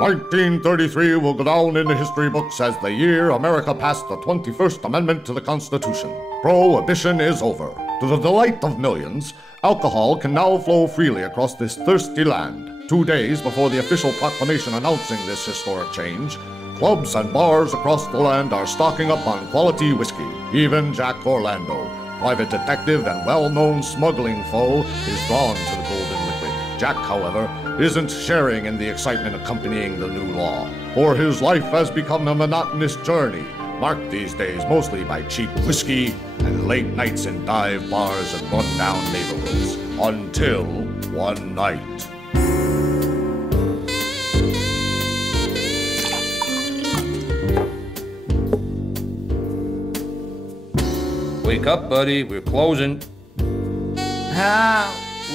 1933 will go down in the history books as the year America passed the 21st Amendment to the Constitution. Prohibition is over. To the delight of millions, alcohol can now flow freely across this thirsty land. 2 days before the official proclamation announcing this historic change, clubs and bars across the land are stocking up on quality whiskey. Even Jack Orlando, private detective and well-known smuggling foe, is drawn to the golden liquid. Jack, however, isn't sharing in the excitement accompanying the new law, for his life has become a monotonous journey, marked these days mostly by cheap whiskey and late nights in dive bars and run-down neighborhoods. Until one night. Wake up, buddy. We're closing.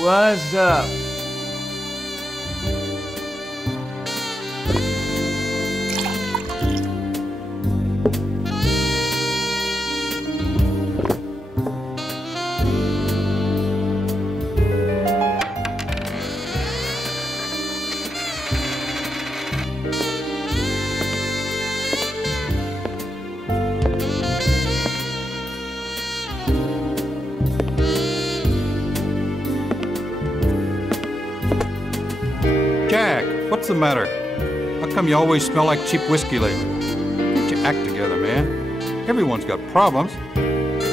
What's up? Jack, what's the matter? How come you always smell like cheap whiskey lately? Get your act together, man. Everyone's got problems.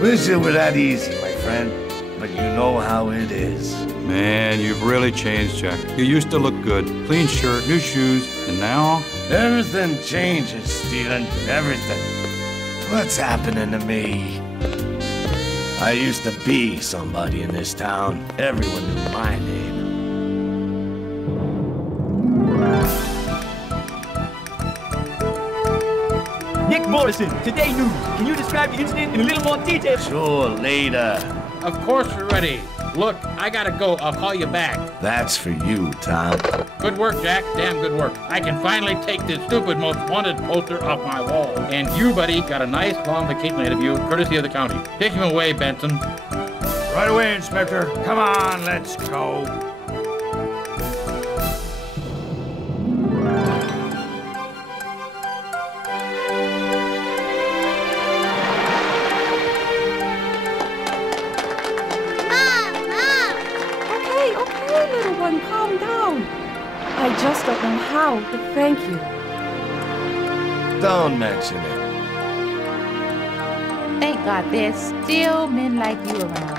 Wish it were that easy, my friend, but you know how it is. Man, you've really changed, Jack. You used to look good. Clean shirt, new shoes, and now? Everything changes, Steven. Everything. What's happening to me? I used to be somebody in this town. Everyone knew my name. Nick Morrison, Today News. Can you describe the incident in a little more detail? Sure, later. Of course we're ready. Look, I gotta go. I'll call you back. That's for you, Tom. Good work, Jack. Damn good work. I can finally take this stupid most wanted poster off my wall. And you, buddy, got a nice long vacation ahead of you, courtesy of the county. Take him away, Benson. Right away, Inspector. Come on, let's go. Calm down. I just don't know how to thank you. Don't mention it. Thank God there's still men like you around.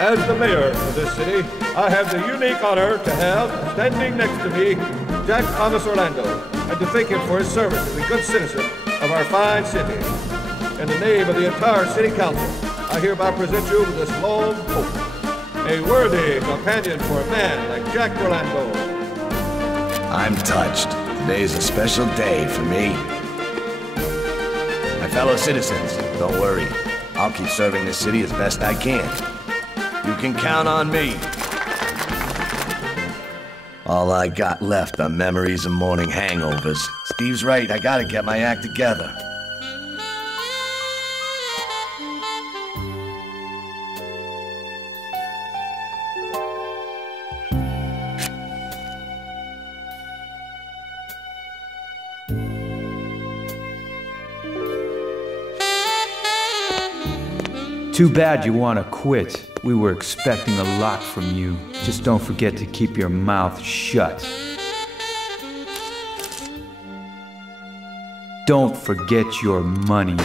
As the mayor of this city, I have the unique honor to have, standing next to me, Jack Thomas Orlando, and to thank him for his service as a good citizen of our fine city. In the name of the entire city council, I hereby present you with this lone hope, a worthy companion for a man like Jack Orlando. I'm touched. Today's a special day for me. My fellow citizens, don't worry. I'll keep serving this city as best I can. You can count on me. All I got left are memories and morning hangovers. Steve's right, I gotta get my act together. Too bad you want to quit. We were expecting a lot from you. Just don't forget to keep your mouth shut. Don't forget your money.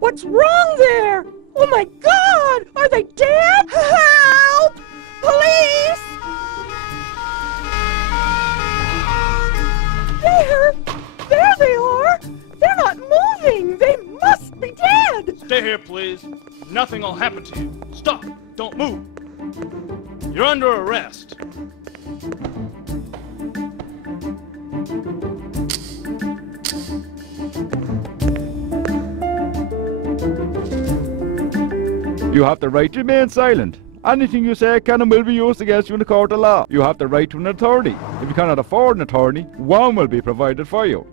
What's wrong there? Oh my God! Are they dead? Help! Police! There! here, please. Nothing will happen to you. Stop. Don't move. You're under arrest. You have the right to remain silent. Anything you say can and will be used against you in the court of law. You have the right to an attorney. If you cannot afford an attorney, one will be provided for you.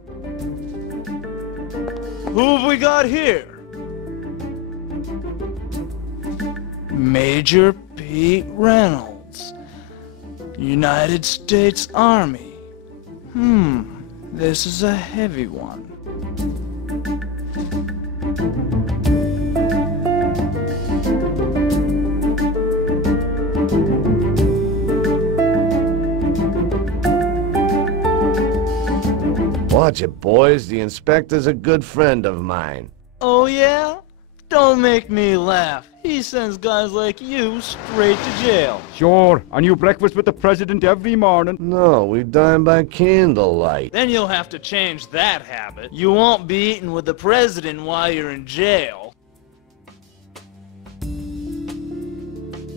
Who have we got here? Major Pete Reynolds, United States Army. This is a heavy one. Watch it, boys. The inspector's a good friend of mine. Oh, yeah? Don't make me laugh. He sends guys like you straight to jail. Sure, and you breakfast with the president every morning. No, we dine by candlelight. Then you'll have to change that habit. You won't be eating with the president while you're in jail.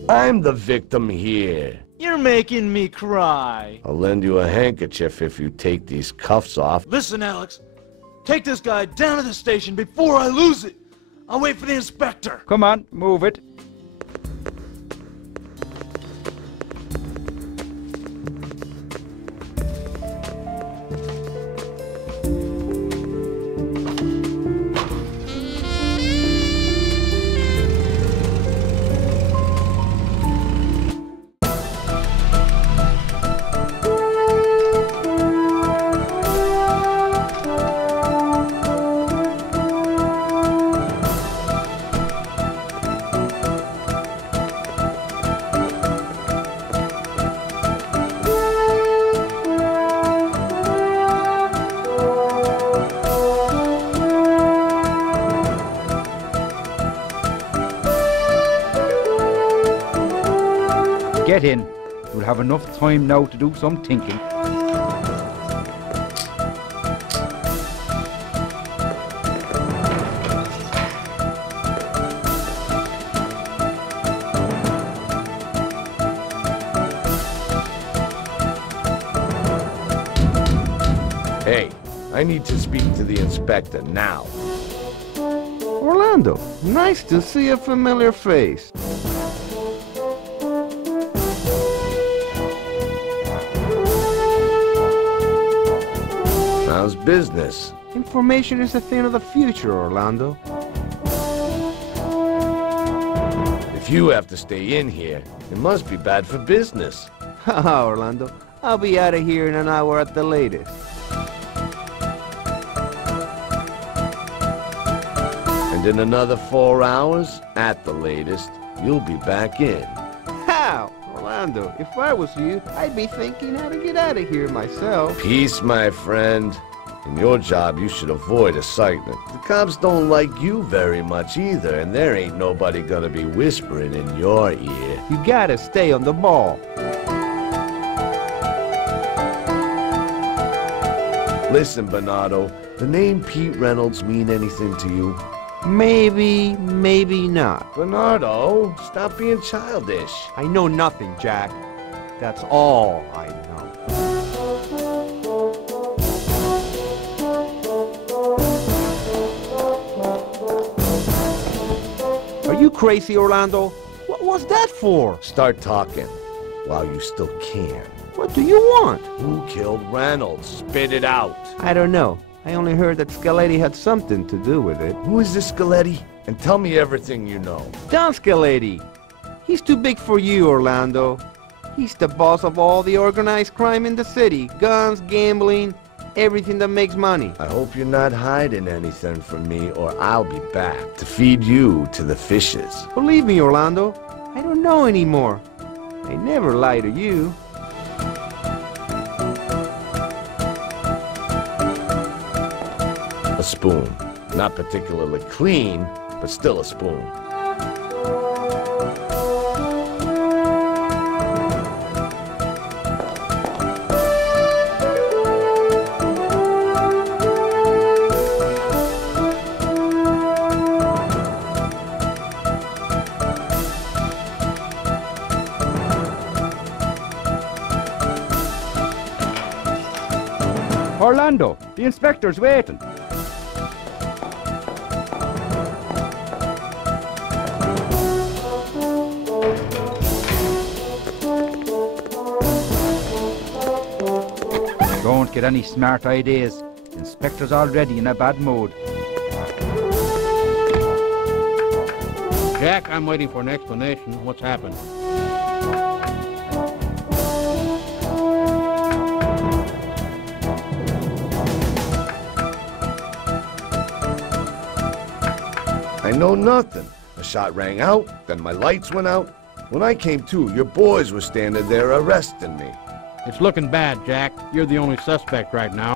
I'm the victim here. You're making me cry. I'll lend you a handkerchief if you take these cuffs off. Listen, Alex. Take this guy down to the station before I lose it. I'll wait for the inspector. Come on, move it. Get in. You'll have enough time now to do some thinking. Hey, I need to speak to the inspector now. Orlando, nice to see a familiar face. How's business? Information is a thing of the future, Orlando. If you have to stay in here, it must be bad for business. Haha, Orlando. I'll be out of here in an hour at the latest. And in another 4 hours, at the latest, you'll be back in. How? Orlando, if I was you, I'd be thinking how to get out of here myself. Peace, my friend. In your job, you should avoid excitement. The cops don't like you very much either, and there ain't nobody gonna be whispering in your ear. You gotta stay on the ball. Listen, Bernardo, the name Pete Reynolds mean anything to you? Maybe, maybe not. Bernardo, stop being childish. I know nothing, Jack. That's all I know. Are you crazy, Orlando? What was that for? Start talking while you still can. What do you want? Who killed Reynolds? Spit it out. I don't know. I only heard that Scaletti had something to do with it. Who is this Scaletti? And tell me everything you know. Don Scaletti. He's too big for you, Orlando. He's the boss of all the organized crime in the city. Guns, gambling, everything that makes money. I hope you're not hiding anything from me, or I'll be back to feed you to the fishes. Believe me, Orlando, I don't know anymore. I never lie to you. A spoon. Not particularly clean, but still a spoon. Orlando, the inspector's waiting. Don't get any smart ideas. The inspector's already in a bad mood. Jack, I'm waiting for an explanation. What's happened? I know nothing. A shot rang out, then my lights went out. When I came to, your boys were standing there arresting me. It's looking bad, Jack. You're the only suspect right now.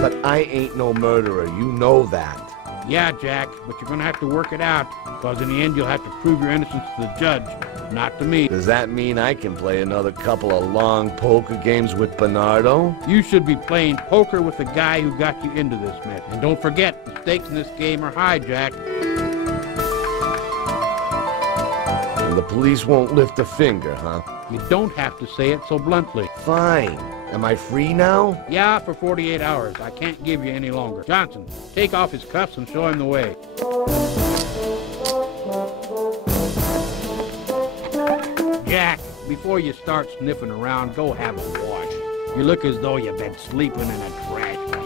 But I ain't no murderer, you know that. Yeah, Jack, but you're gonna have to work it out, because in the end you'll have to prove your innocence to the judge, not to me. Does that mean I can play another couple of long poker games with Bernardo? You should be playing poker with the guy who got you into this mess. And don't forget, the stakes in this game are high, Jack. And the police won't lift a finger, huh? You don't have to say it so bluntly. Fine. Am I free now? Yeah, for 48 hours. I can't give you any longer. Johnson, take off his cuffs and show him the way. Jack, before you start sniffing around, go have a wash. You look as though you've been sleeping in a trash can.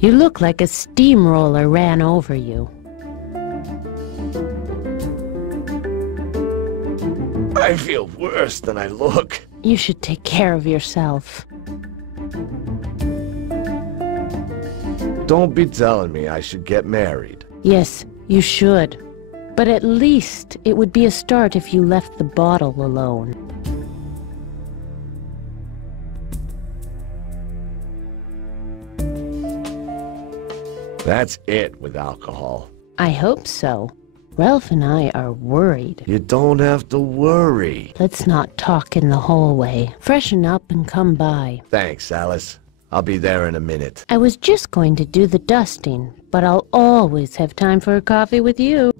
You look like a steamroller ran over you. I feel worse than I look. You should take care of yourself. Don't be telling me I should get married. Yes, you should. But at least it would be a start if you left the bottle alone. That's it with alcohol. I hope so. Ralph and I are worried. You don't have to worry. Let's not talk in the hallway. Freshen up and come by. Thanks, Alice. I'll be there in a minute. I was just going to do the dusting, but I'll always have time for a coffee with you.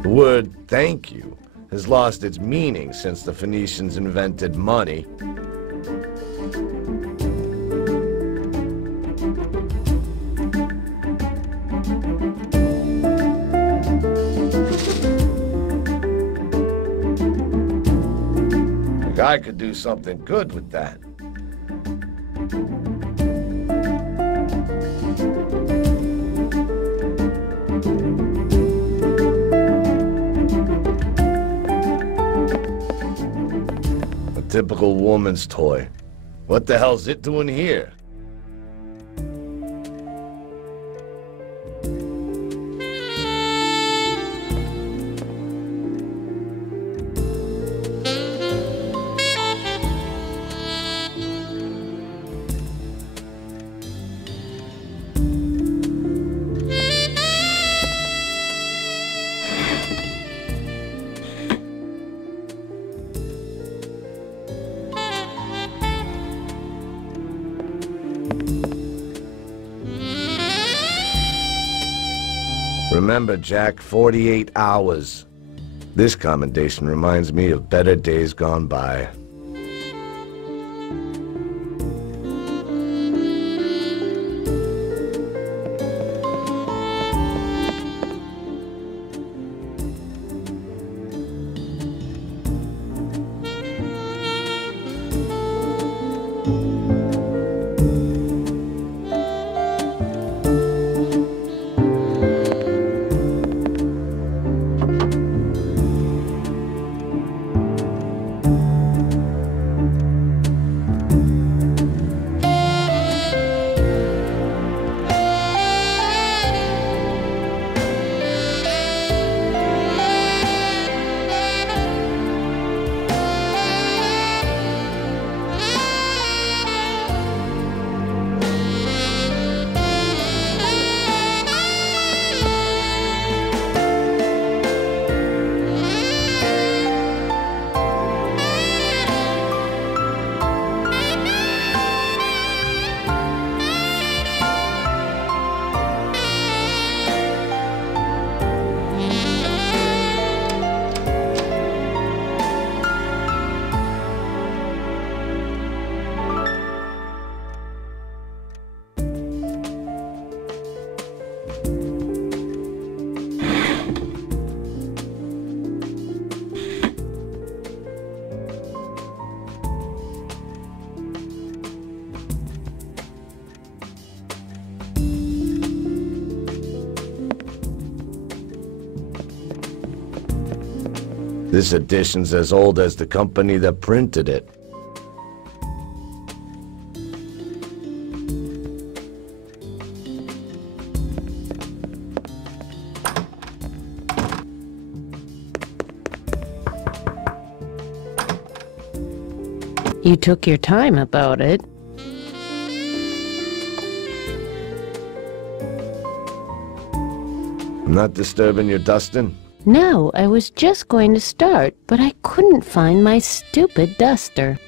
The word thank you has lost its meaning since the Phoenicians invented money. A guy could do something good with that. Typical woman's toy. What the hell's it doing here? Remember, Jack, 48 hours. This commendation reminds me of better days gone by. This edition's as old as the company that printed it. You took your time about it. I'm not disturbing your dusting? No, I was just going to start, but I couldn't find my stupid duster.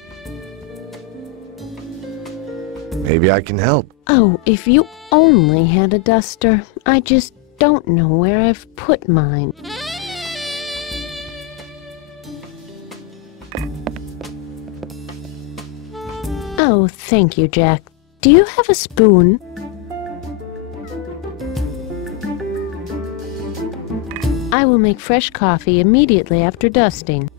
Maybe I can help. Oh, if you only had a duster. I just don't know where I've put mine. Oh, thank you, Jack. Do you have a spoon? I will make fresh coffee immediately after dusting.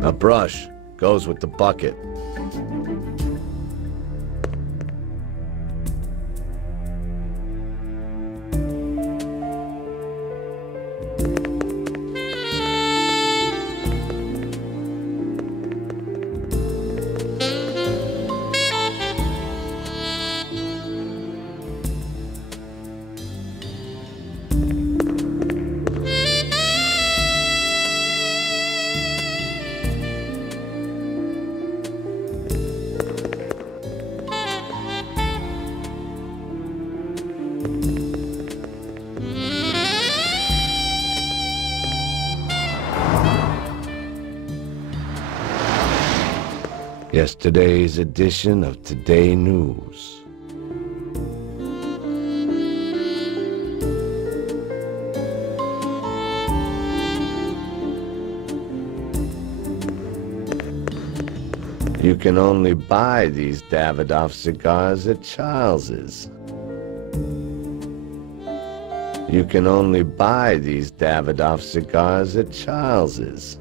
A brush goes with the bucket. Yesterday's edition of Today News. You can only buy these Davidoff cigars at Charles's. You can only buy these Davidoff cigars at Charles's.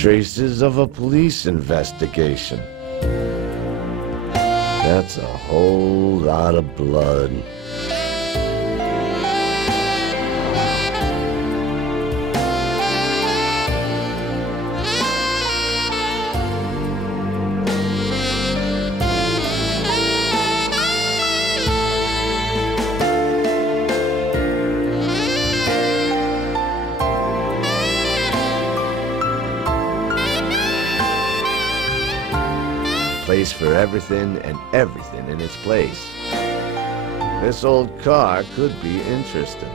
Traces of a police investigation. That's a whole lot of blood. Place for everything and everything in its place. This old car could be interesting.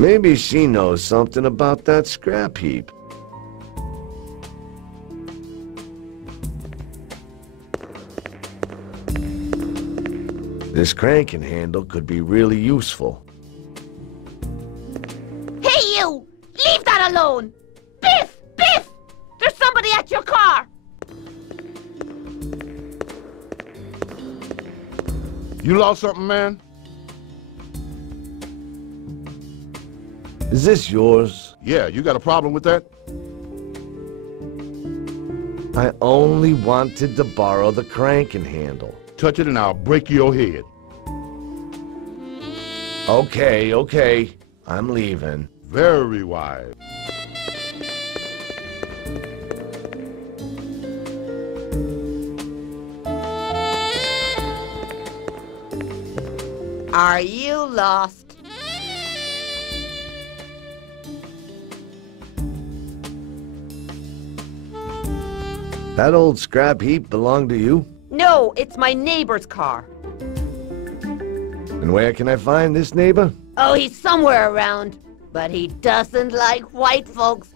Maybe she knows something about that scrap heap. This cranking handle could be really useful. Hey, you! Leave that alone! Biff! Biff! There's somebody at your car! You lost something, man? Is this yours? Yeah, you got a problem with that? I only wanted to borrow the cranking handle. Touch it and I'll break your head. Okay, okay. I'm leaving. Very wise. Are you lost? That old scrap heap belonged to you? No, it's my neighbor's car. And where can I find this neighbor? Oh, he's somewhere around, but he doesn't like white folks.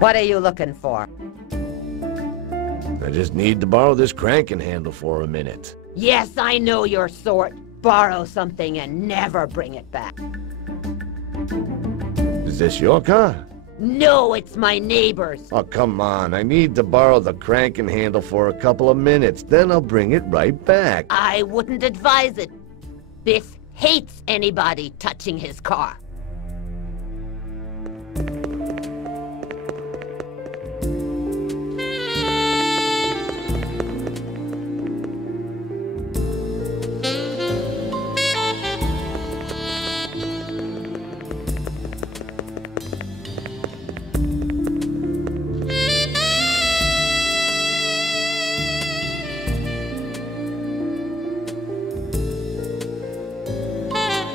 What are you looking for? I just need to borrow this cranking handle for a minute. Yes, I know your sort. Borrow something and never bring it back. Is this your car? No, it's my neighbor's. Oh, come on. I need to borrow the cranking handle for a couple of minutes. Then I'll bring it right back. I wouldn't advise it. Biff hates anybody touching his car.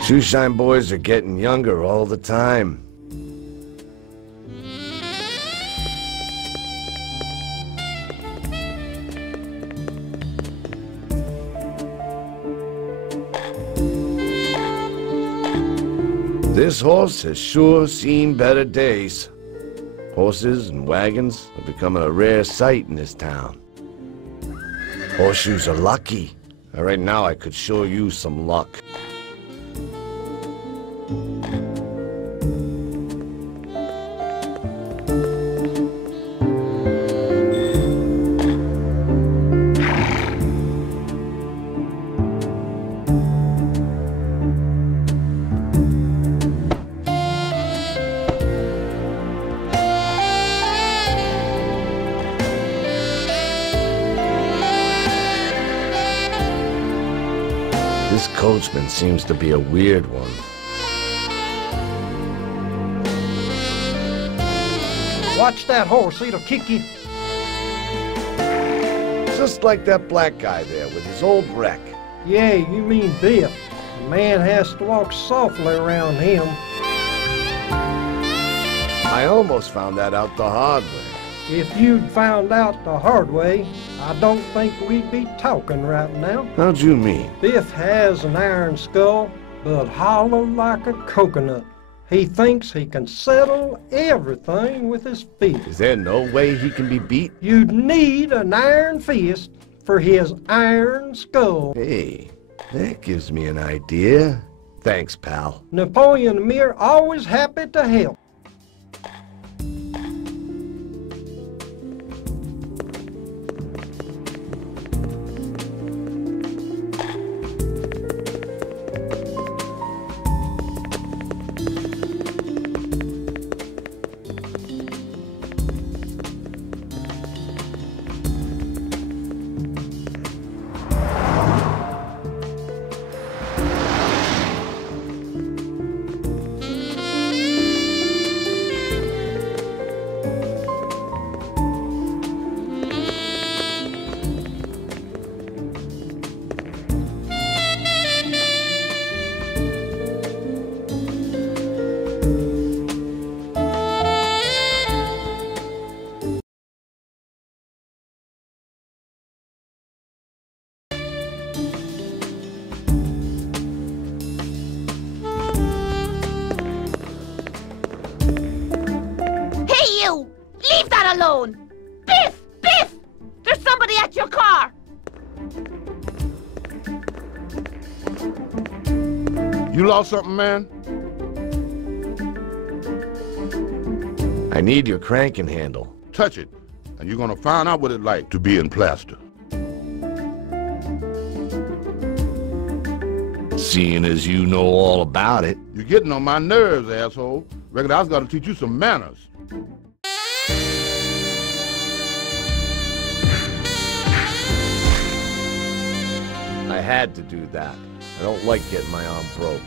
Shoeshine boys are getting younger all the time. This horse has sure seen better days. Horses and wagons are becoming a rare sight in this town. Horseshoes are lucky. Right now I could sure use some luck. This coachman seems to be a weird one. Watch that horse, it'll kick you. Just like that black guy there with his old wreck. Yeah, you mean Biff. The man has to walk softly around him. I almost found that out the hard way. If you'd found out the hard way, I don't think we'd be talking right now. How'd you mean? Biff has an iron skull, but hollow like a coconut. He thinks he can settle everything with his feet. Is there no way he can be beat? You'd need an iron fist for his iron skull. Hey, that gives me an idea. Thanks, pal. Napoleon and me are always happy to help. Leave that alone! Biff! Biff! There's somebody at your car! You lost something, man? I need your cranking handle. Touch it, and you're gonna find out what it's like to be in plaster. Seeing as you know all about it. You're getting on my nerves, asshole. Reckon I was gonna teach you some manners. I had to do that. I don't like getting my arm broke.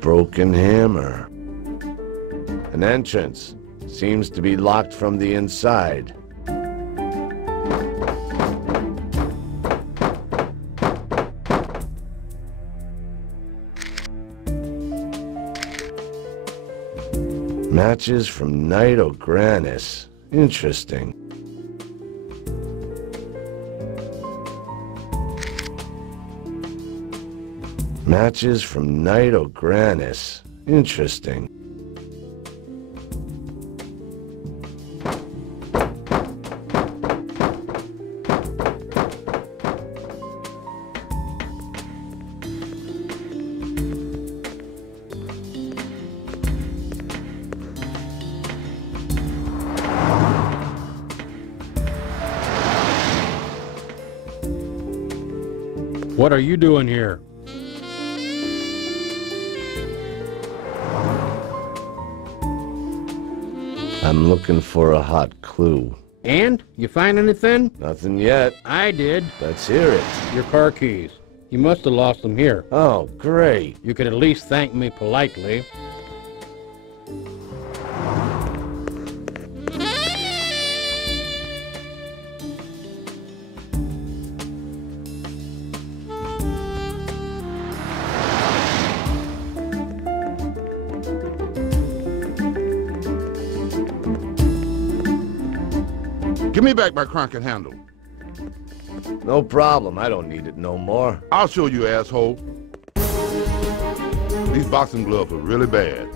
Broken hammer. An entrance. Seems to be locked from the inside. Matches from Knight O'Granis. Interesting. Matches from Knight O'Granis. Interesting. What are you doing here? I'm looking for a hot clue. And? You find anything? Nothing yet. I did. Let's hear it. Your car keys. You must have lost them here. Oh, great. You could at least thank me politely. Give me back my cranking handle. No problem. I don't need it no more. I'll show you, asshole. These boxing gloves are really bad.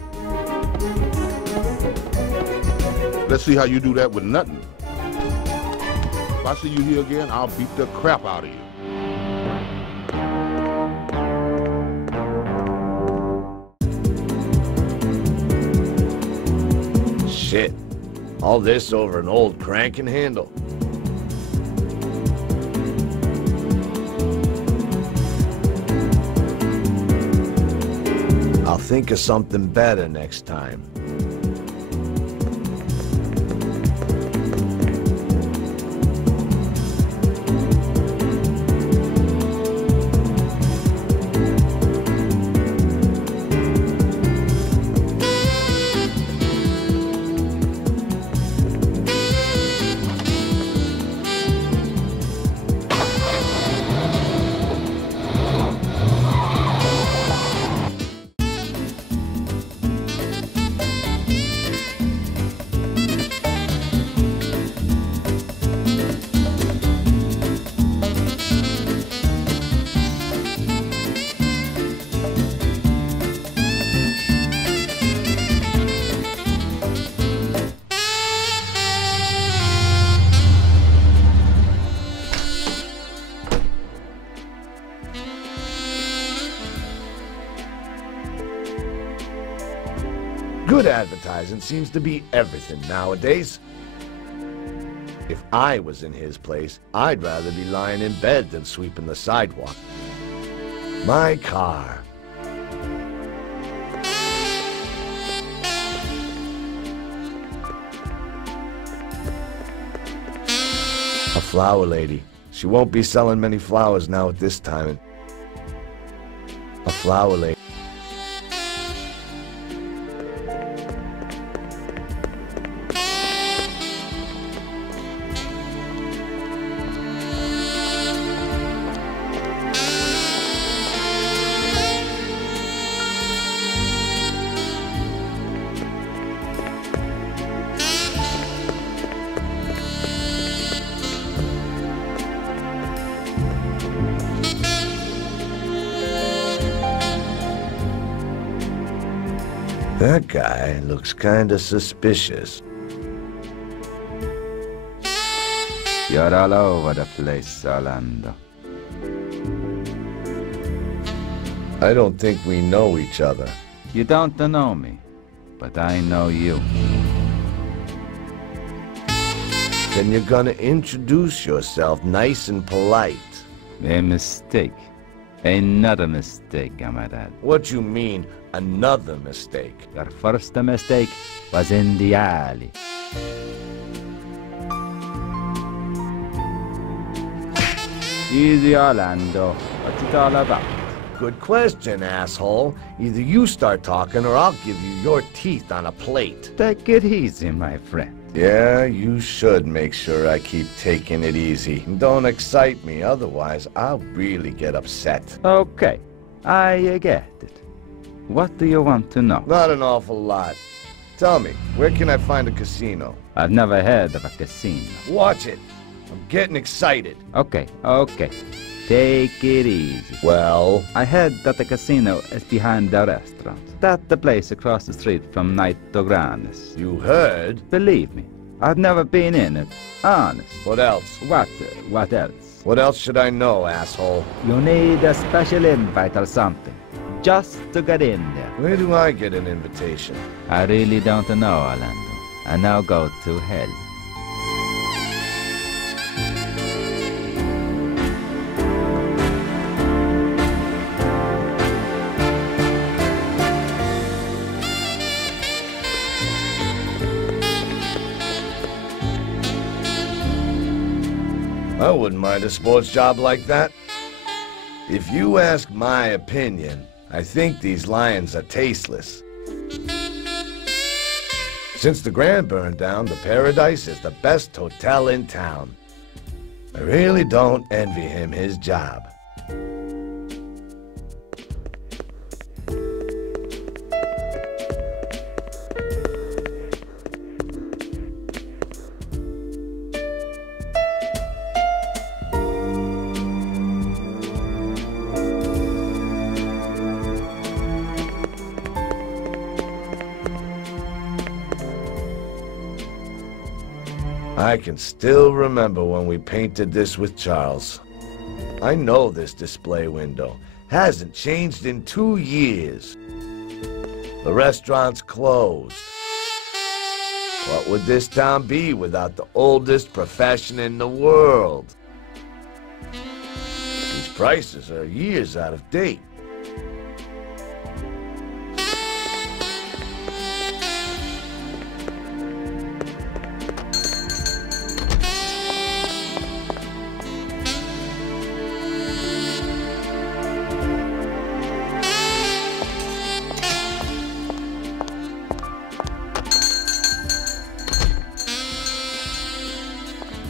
Let's see how you do that with nothing. If I see you here again, I'll beat the crap out of you. Shit. All this over an old cranking handle. I'll think of something better next time. Good advertising seems to be everything nowadays. If I was in his place, I'd rather be lying in bed than sweeping the sidewalk. My car. A flower lady. She won't be selling many flowers now at this time. A flower lady. That guy looks kinda suspicious. You're all over the place, Orlando. I don't think we know each other. You don't know me, but I know you. Then you're gonna introduce yourself nice and polite. A mistake. Another mistake, I might add. What you mean, another mistake? Your first mistake was in the alley. Easy, Orlando. What's it all about? Good question, asshole. Either you start talking or I'll give you your teeth on a plate. Take it easy, my friend. Yeah, you should make sure I keep taking it easy. Don't excite me, otherwise I'll really get upset. Okay, I get it. What do you want to know? Not an awful lot. Tell me, where can I find a casino? I've never heard of a casino. Watch it. I'm getting excited. Okay. Take it easy. Well? I heard that the casino is behind the restaurant. That's the place across the street from Nito Granes. You heard? Believe me, I've never been in it. Honest. What else? What else? What else should I know, asshole? You need a special invite or something. Just to get in there. Where do I get an invitation? I really don't know, Orlando. I now go to hell. I wouldn't mind a sports job like that. If you ask my opinion, I think these lions are tasteless. Since the Grand burned down, the Paradise is the best hotel in town. I really don't envy him his job. I can still remember when we painted this with Charles. I know this display window hasn't changed in 2 years. The restaurant's closed. What would this town be without the oldest profession in the world? These prices are years out of date.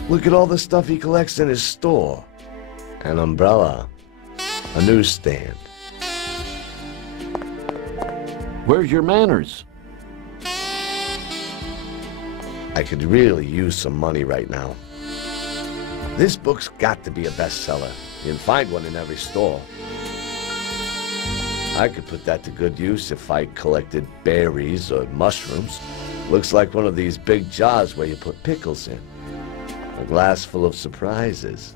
Look at all the stuff he collects in his store. An umbrella, a newsstand. Where's your manners? I could really use some money right now. This book's got to be a bestseller. You can find one in every store. I could put that to good use if I collected berries or mushrooms. Looks like one of these big jars where you put pickles in. A glass full of surprises.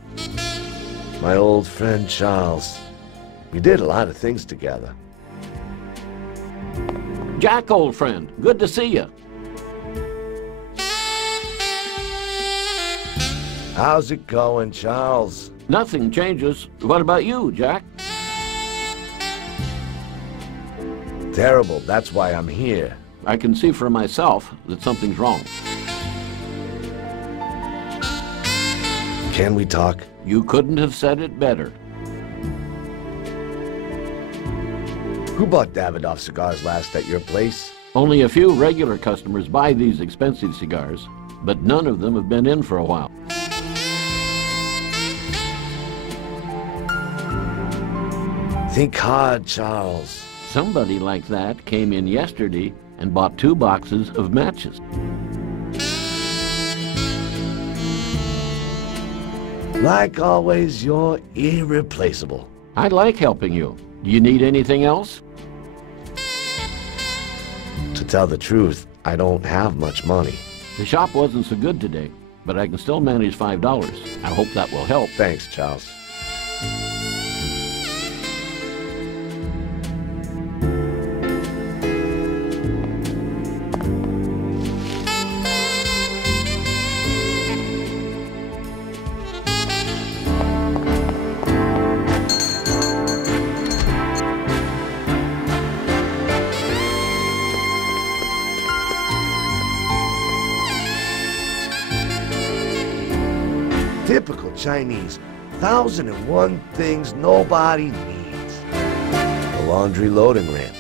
My old friend Charles. We did a lot of things together. Jack, old friend, good to see you. How's it going, Charles? Nothing changes. What about you, Jack? Terrible. That's why I'm here. I can see for myself that something's wrong. Can we talk? You couldn't have said it better. Who bought Davidoff cigars last at your place? Only a few regular customers buy these expensive cigars, but none of them have been in for a while. Think hard, Charles. Somebody like that came in yesterday and bought 2 boxes of matches. Like always, you're irreplaceable. I like helping you. Do you need anything else? To tell the truth, I don't have much money. The shop wasn't so good today, but I can still manage $5. I hope that will help. Thanks, Charles. Typical Chinese. 1,001 things nobody needs. A laundry loading ramp.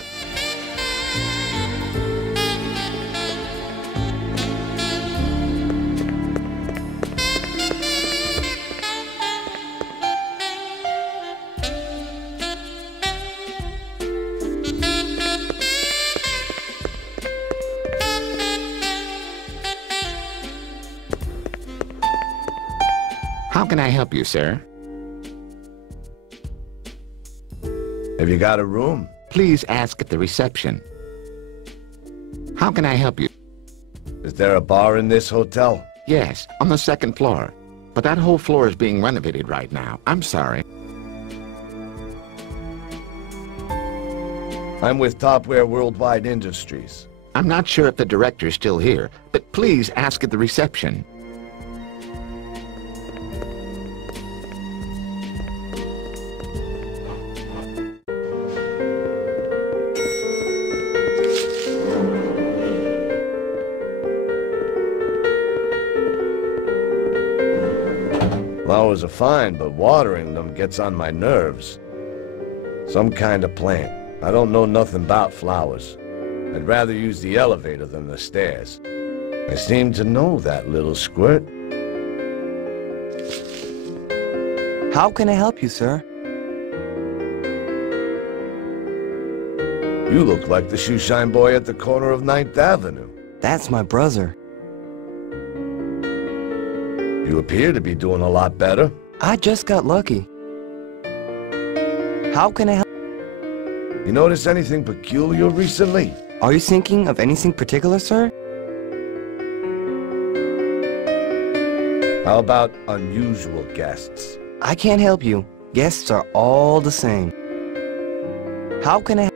How can I help you, sir? Have you got a room? Please ask at the reception. How can I help you? Is there a bar in this hotel? Yes, on the 2nd floor. But that whole floor is being renovated right now. I'm sorry. I'm with Topware Worldwide Industries. I'm not sure if the director's still here, but please ask at the reception. Flowers are fine, but watering them gets on my nerves. Some kind of plant. I don't know nothing about flowers. I'd rather use the elevator than the stairs. I seem to know that little squirt. How can I help you, sir? You look like the shoeshine boy at the corner of 9th Avenue. That's my brother. You appear to be doing a lot better. I just got lucky. How can I help? You notice anything peculiar recently? Are you thinking of anything particular, sir? How about unusual guests? I can't help you. Guests are all the same. How can I...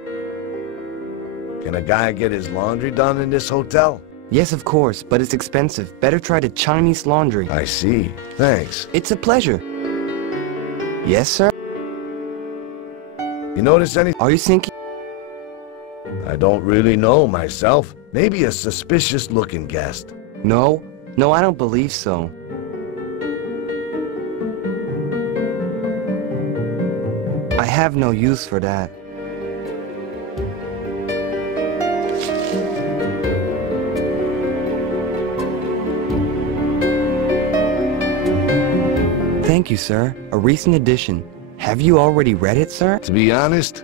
Can a guy get his laundry done in this hotel? Yes, of course, but it's expensive. Better try the Chinese laundry. I see. Thanks. It's a pleasure. Yes, sir? You notice anything? Are you thinking? I don't really know myself. Maybe a suspicious-looking guest. No, I don't believe so. I have no use for that. Thank you, sir. A recent edition. Have you already read it, sir? To be honest,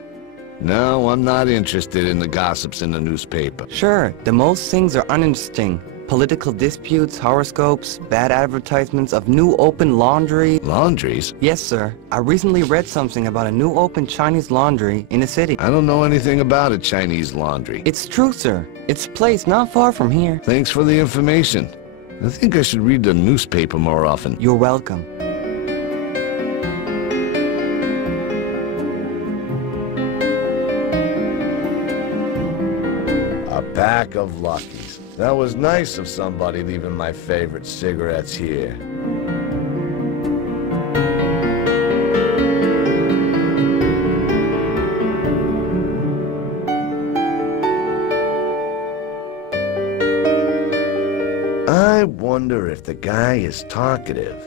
no, I'm not interested in the gossips in the newspaper. Sure, the most things are uninteresting. Political disputes, horoscopes, bad advertisements of new open laundry. Laundries? Yes, sir. I recently read something about a new open Chinese laundry in the city. I don't know anything about a Chinese laundry. It's true, sir. It's placed not far from here. Thanks for the information. I think I should read the newspaper more often. You're welcome. A pack of Luckies. That was nice of somebody leaving my favorite cigarettes here. I wonder if the guy is talkative.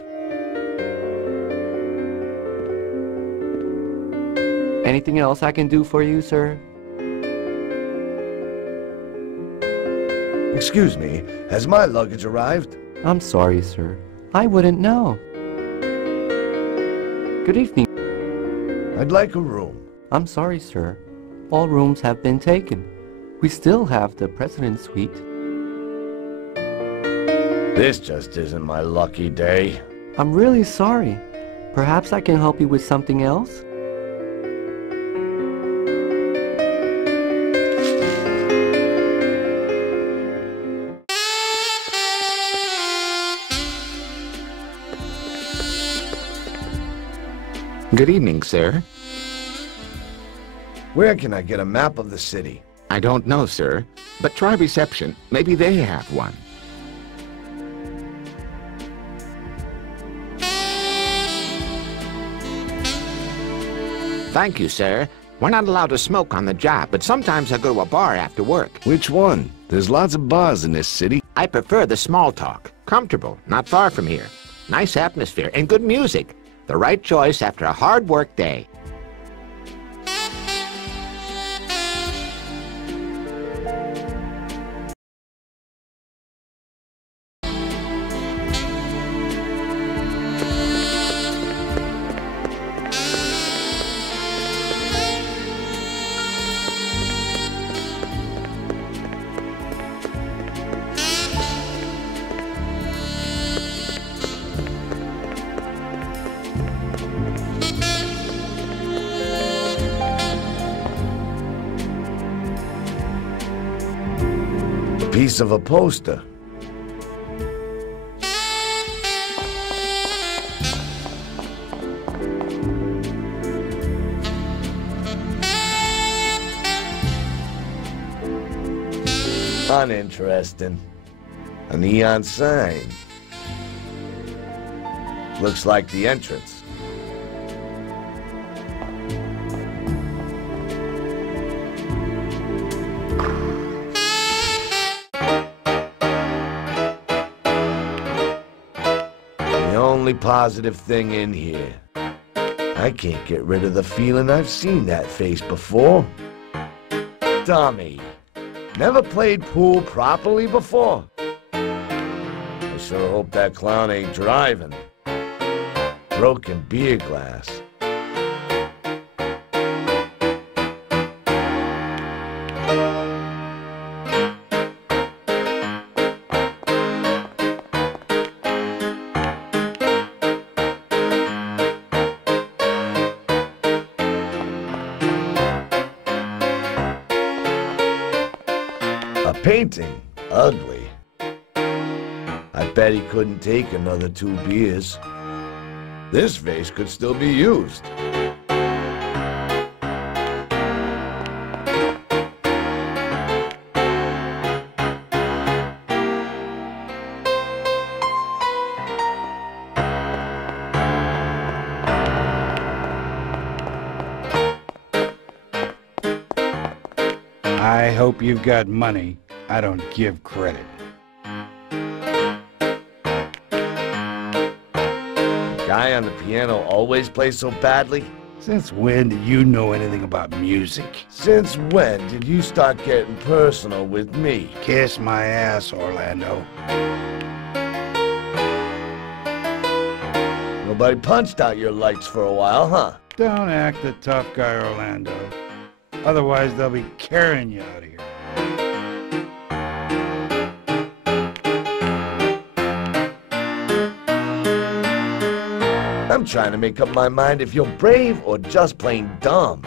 Anything else I can do for you, sir? Excuse me, has my luggage arrived? I'm sorry, sir. I wouldn't know. Good evening. I'd like a room. I'm sorry, sir. All rooms have been taken. We still have the President's Suite. This just isn't my lucky day. I'm really sorry. Perhaps I can help you with something else? Good evening, sir. Where can I get a map of the city? I don't know, sir, but try reception. Maybe they have one. Thank you, sir. We're not allowed to smoke on the job, but sometimes I go to a bar after work. Which one? There's lots of bars in this city. I prefer the small talk. Comfortable, not far from here. Nice atmosphere and good music. The right choice after a hard work day. Piece of a poster. Uninteresting. A neon sign. Looks like the entrance. Only positive thing in here. I can't get rid of the feeling I've seen that face before. Dummy. Never played pool properly before. I sure hope that clown ain't driving. Broken beer glass. Painting. Ugly. I bet he couldn't take another 2 beers. This vase could still be used. I hope you've got money. I don't give credit. Guy on the piano always plays so badly? Since when do you know anything about music? Since when did you start getting personal with me? Kiss my ass, Orlando. Nobody punched out your lights for a while, huh? Don't act the tough guy, Orlando. Otherwise, they'll be carrying you out of here. I'm trying to make up my mind if you're brave or just plain dumb.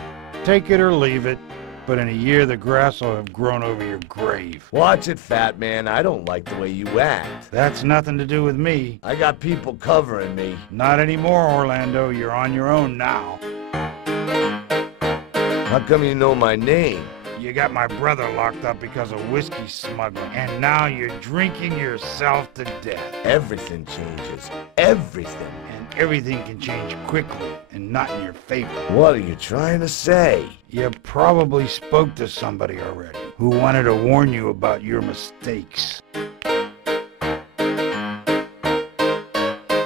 Take it or leave it, but in a year the grass will have grown over your grave. Watch it, fat man. I don't like the way you act. That's nothing to do with me. I got people covering me. Not anymore, Orlando. You're on your own now. How come you know my name? You got my brother locked up because of whiskey smuggling, and now you're drinking yourself to death. Everything changes. Everything. And everything can change quickly and not in your favor. What are you trying to say? You probably spoke to somebody already who wanted to warn you about your mistakes.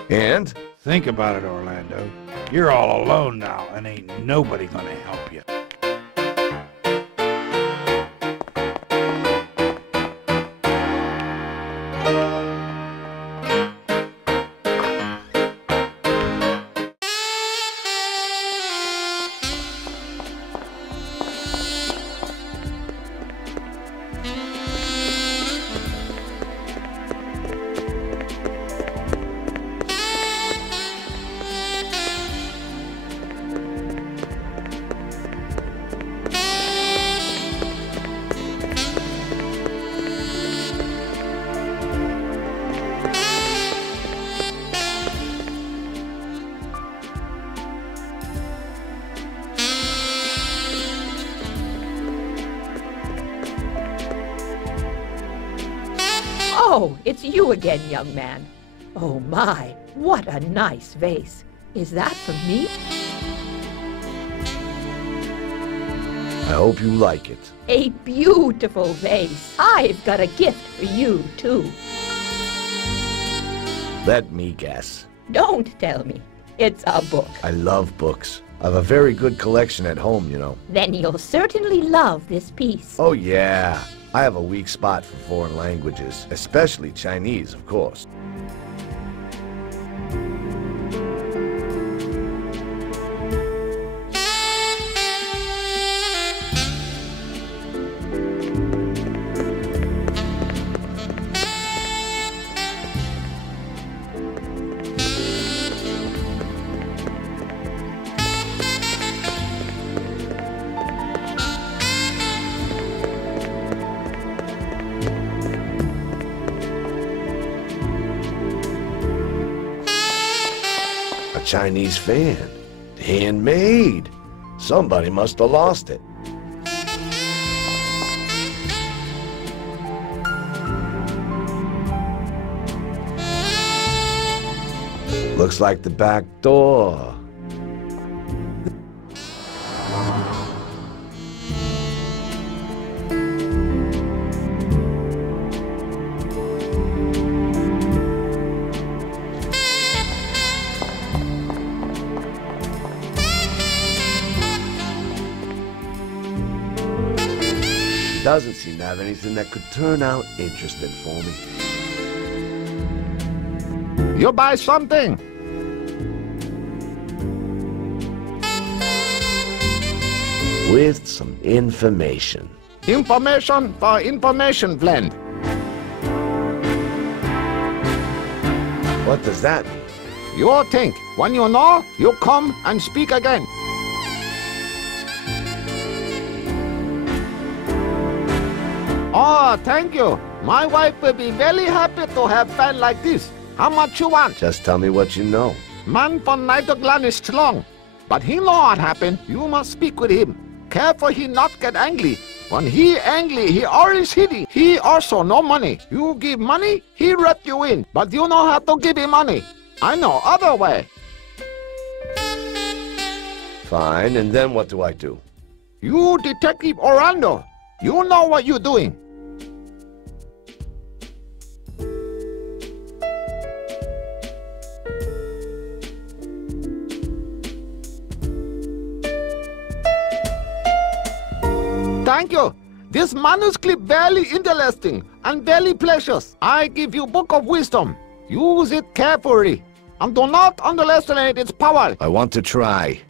And? Think about it, Orlando. You're all alone now, and ain't nobody gonna help you. Oh, it's you again, young man. Oh my, what a nice vase. Is that for me? I hope you like it. A beautiful vase. I've got a gift for you, too. Let me guess. Don't tell me. It's a book. I love books. I have a very good collection at home, you know. Then you'll certainly love this piece. Oh, yeah. I have a weak spot for foreign languages, especially Chinese, of course. Chinese fan. Handmade. Somebody must have lost it. Looks like the back door. Doesn't seem to have anything that could turn out interesting for me. You buy something? With some information. Information for information blend. What does that mean? You think. When you know, you come and speak again. Oh, thank you. My wife will be very happy to have friend like this. How much you want? Just tell me what you know. Man from Niederglan is strong, but he know what happened. You must speak with him. Careful he not get angry. When he angry, he always hitting. He also no money. You give money, he let you in. But you know how to give him money. I know other way. Fine, and then what do I do? You Detective Orlando. You know what you're doing. Thank you. This manuscript very interesting and very precious. I give you Book of Wisdom. Use it carefully and do not underestimate its power. I want to try.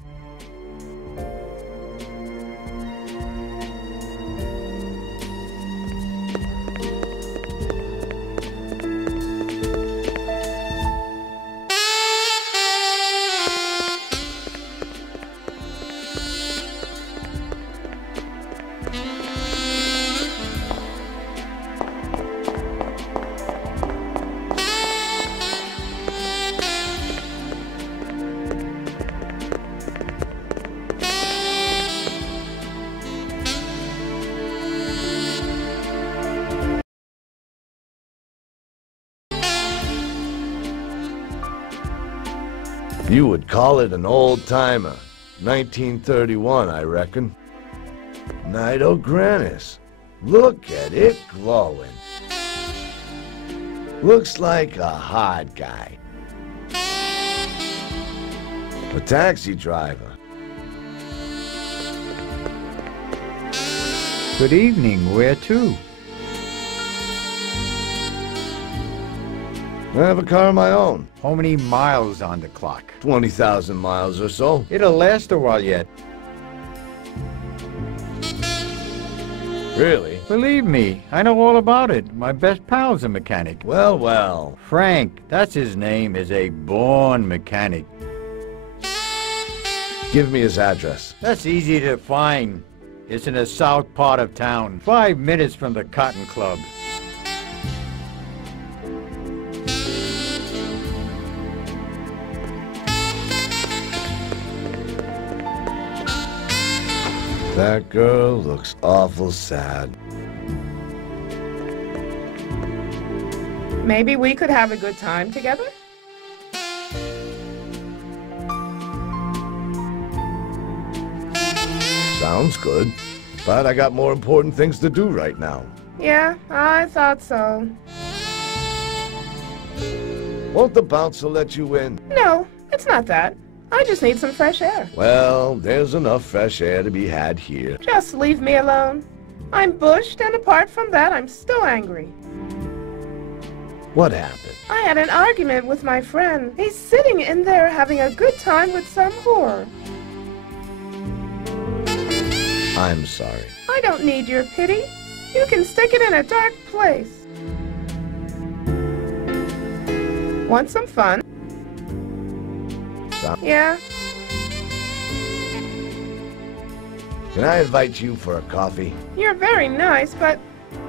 You would call it an old-timer. 1931, I reckon. Nidogranis. Look at it glowing. Looks like a hard guy. A taxi driver. Good evening. Where to? I have a car of my own. How many miles on the clock? 20,000 miles or so. It'll last a while yet. Really? Believe me, I know all about it. My best pal's a mechanic. Well, well. Frank, that's his name, is a born mechanic. Give me his address. That's easy to find. It's in the south part of town, 5 minutes from the Cotton Club. That girl looks awful sad. Maybe we could have a good time together? Sounds good. But I got more important things to do right now. Yeah, I thought so. Won't the bouncer let you in? No, it's not that. I just need some fresh air. Well, there's enough fresh air to be had here. Just leave me alone. I'm bushed, and apart from that, I'm still angry. What happened? I had an argument with my friend. He's sitting in there having a good time with some whore. I'm sorry. I don't need your pity. You can stick it in a dark place. Want some fun? Yeah? Can I invite you for a coffee? You're very nice, but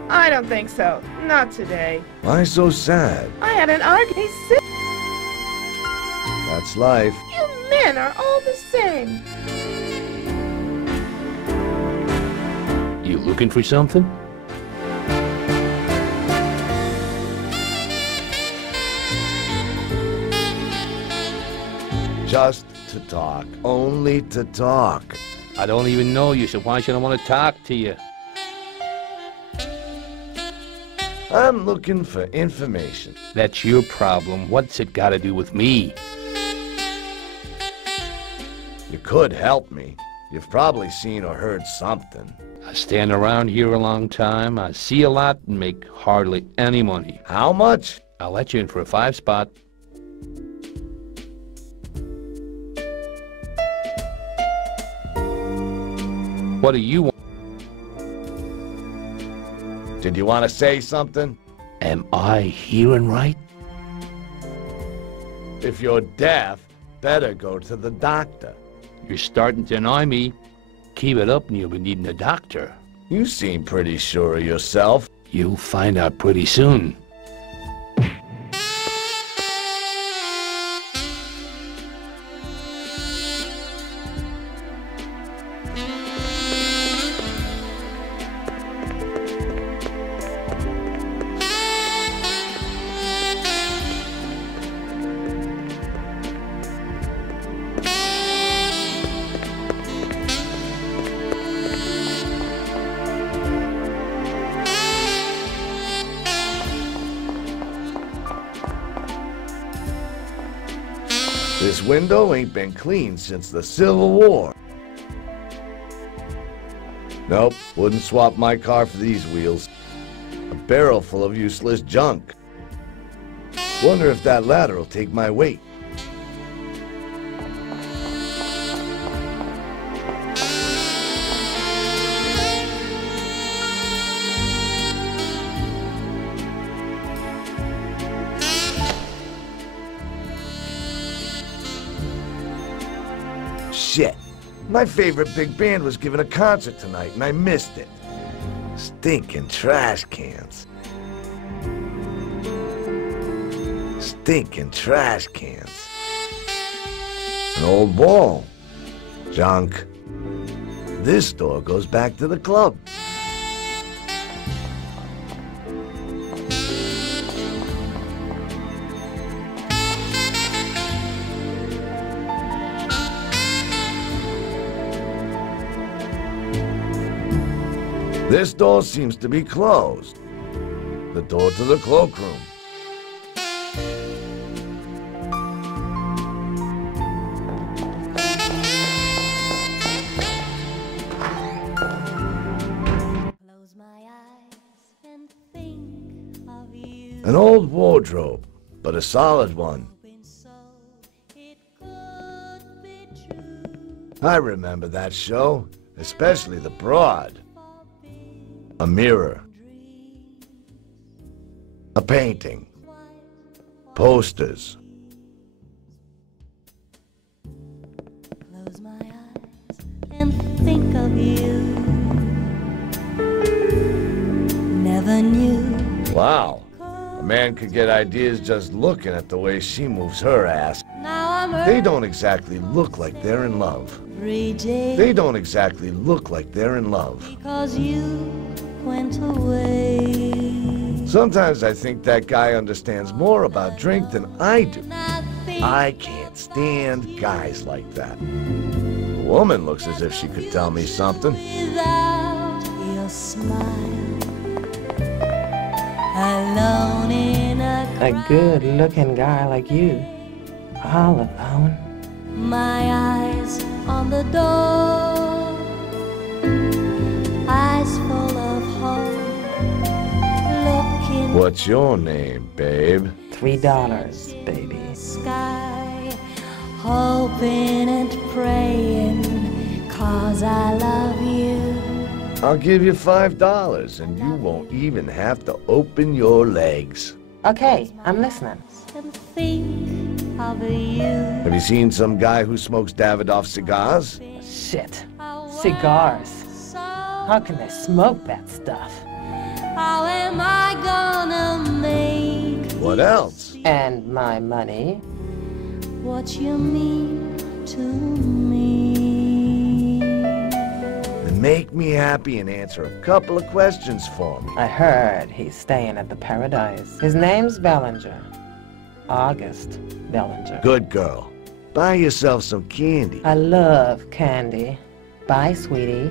I don't think so. Not today. Why so sad? I had an argument. He's sick. That's life. You men are all the same. You looking for something? Just to talk. Only to talk. I don't even know you, so why should I want to talk to you? I'm looking for information. That's your problem. What's it got to do with me? You could help me. You've probably seen or heard something. I stand around here a long time. I see a lot and make hardly any money. How much? I'll let you in for a 5-spot. What do you want? Did you want to say something? Am I hearing right? If you're deaf, better go to the doctor. You're starting to annoy me. Keep it up and you'll be needing a doctor. You seem pretty sure of yourself. You'll find out pretty soon. This window ain't been cleaned since the Civil War. Nope, wouldn't swap my car for these wheels. A barrel full of useless junk. Wonder if that ladder will take my weight. Shit. My favorite big band was giving a concert tonight and I missed it. Stinking trash cans. Stinking trash cans. An old wall. Junk. This door goes back to the club. This door seems to be closed. The door to the cloakroom. An old wardrobe, but a solid one. I remember that show, especially the broad. A mirror. A painting. Posters. Close my eyes and think of you. Never knew. Wow. A man could get ideas just looking at the way she moves her ass. They don't exactly look like they're in love. They don't exactly look like they're in love. Because you went away. Sometimes I think that guy understands more about drink than I do. I can't stand guys like that. The woman looks as if she could tell me something. Without your smile, alone in a good-looking guy like you, all alone. My eyes on the door, eyes full of hope, looking. What's your name, babe? $3, baby. Sky, hoping and praying, 'cause I love you. I'll give you $5 and you won't even have to open your legs. Okay, I'm listening. And think of you. Have you seen some guy who smokes Davidoff cigars? Shit. Cigars. How can they smoke that stuff? How am I gonna make What else? And my money. what you mean to me? Then make me happy and answer a couple of questions for me. I heard he's staying at the Paradise. His name's Bellinger. August Bellinger. Good girl. Buy yourself some candy. I love candy. Bye, sweetie.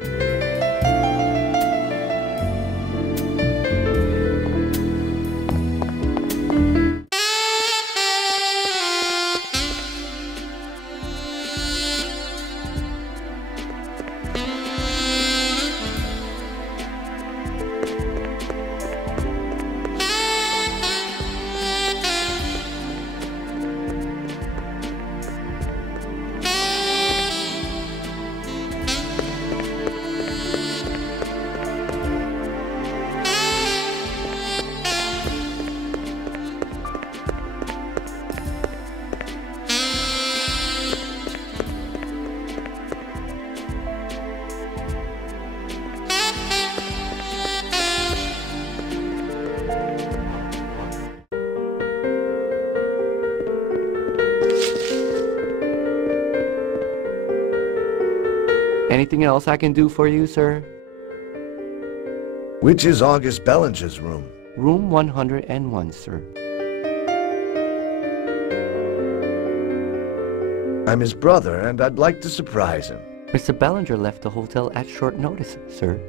anything else I can do for you, sir? Which is August Bellinger's room? Room 101, sir. I'm his brother, and I'd like to surprise him. Mr. Bellinger left the hotel at short notice, sir.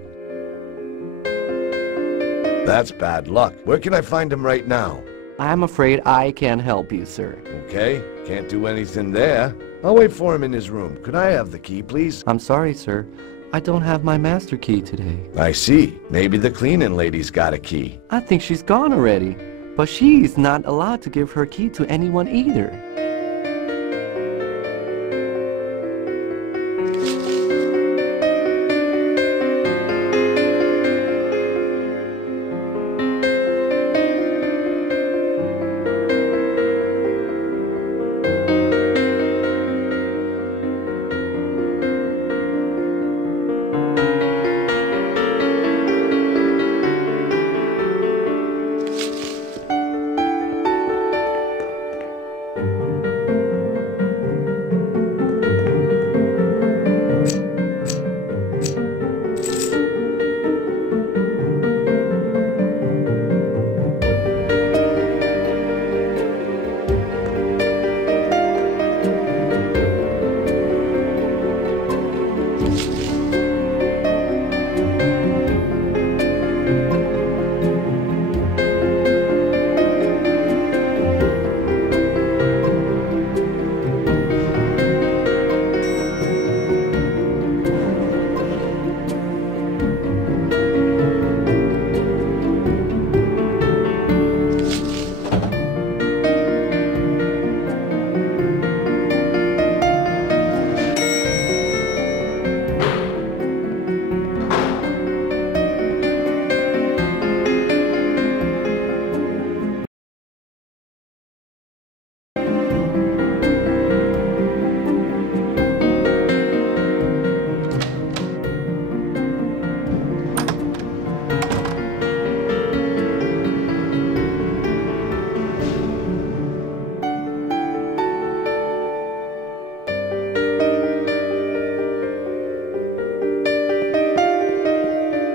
That's bad luck. Where can I find him right now? I'm afraid I can't help you, sir. Okay, can't do anything there. I'll wait for him in his room. Could I have the key, please? I'm sorry, sir. I don't have my master key today. I see. Maybe the cleaning lady's got a key. I think she's gone already. But she's not allowed to give her key to anyone either.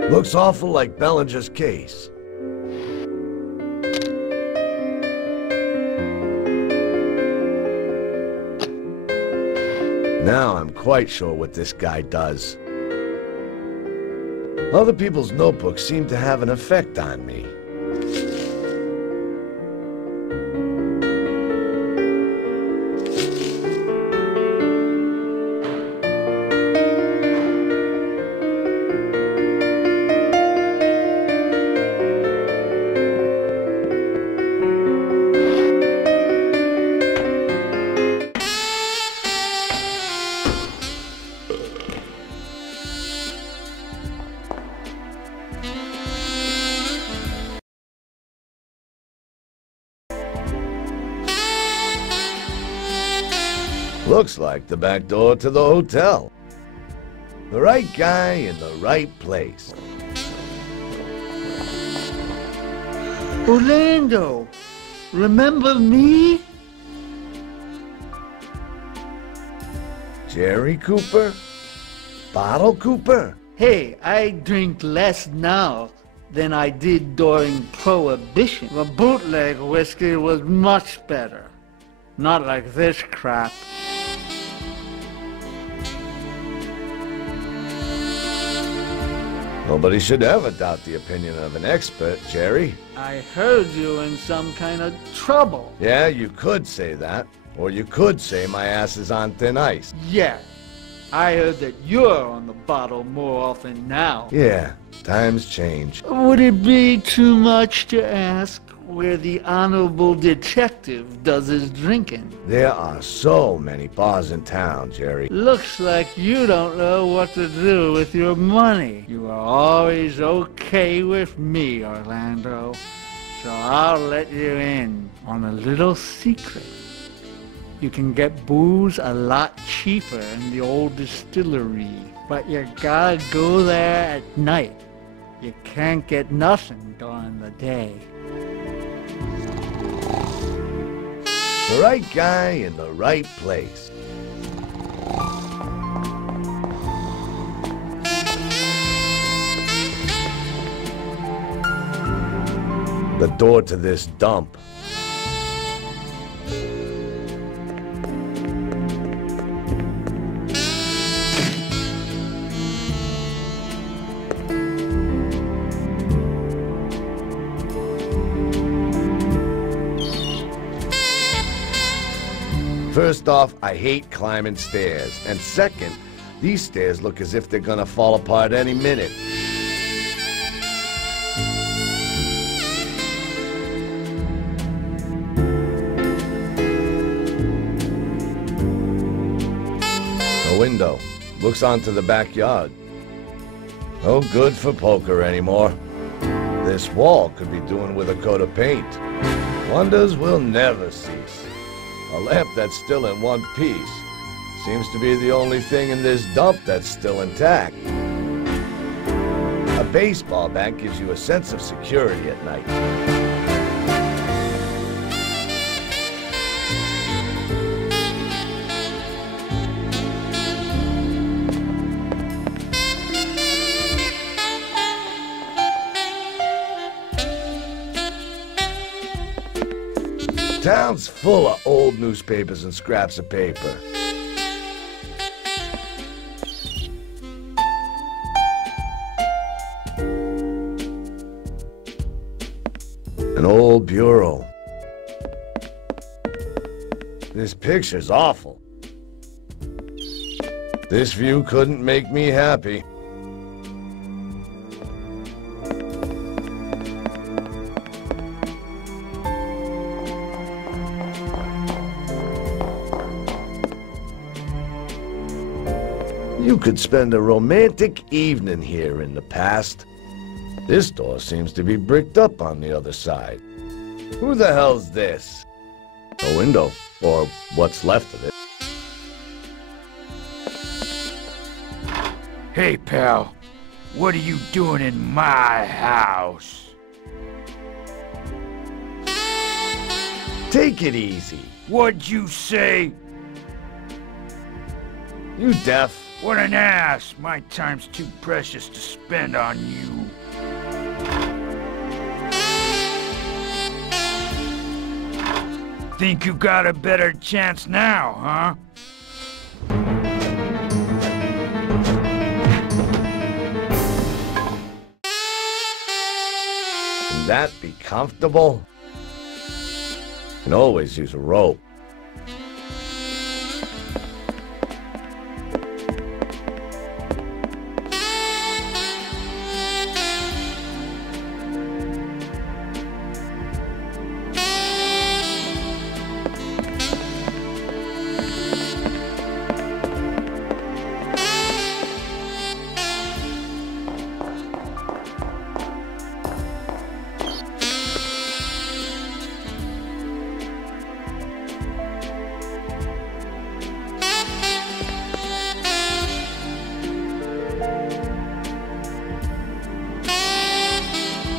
Looks awful like Bellinger's case. Now I'm quite sure what this guy does. Other people's notebooks seem to have an effect on me. Looks like the back door to the hotel. The right guy in the right place. Orlando, remember me? Jerry Cooper? Bottle Cooper? Hey, I drink less now than I did during Prohibition. The bootleg whiskey was much better. Not like this crap. Nobody should ever doubt the opinion of an expert, Jerry. I heard you in some kind of trouble. Yeah, you could say that. Or you could say my ass is on thin ice. Yeah, I heard that you're on the bottle more often now. Yeah, times change. Would it be too much to ask where the honorable detective does his drinking? There are so many bars in town, Jerry. Looks like you don't know what to do with your money. You are always okay with me, Orlando. So I'll let you in on a little secret. You can get booze a lot cheaper in the old distillery, but you gotta go there at night. You can't get nothing during the day. The right guy in the right place. The door to this dump. First off, I hate climbing stairs. And second, these stairs look as if they're gonna fall apart any minute. A window. Looks onto the backyard. No good for poker anymore. This wall could be doing with a coat of paint. Wonders will never cease. A lamp that's still in one piece. Seems to be the only thing in this dump that's still intact. A baseball bat gives you a sense of security at night. Town's full of old newspapers and scraps of paper. An old bureau. This picture's awful. This view couldn't make me happy. You could spend a romantic evening here in the past. This door seems to be bricked up on the other side. Who the hell's this? A window, or what's left of it. Hey, pal. What are you doing in my house? Take it easy. What'd you say? You deaf? What an ass! My time's too precious to spend on you. Think you got a better chance now, huh? Can that be comfortable? Can always use a rope.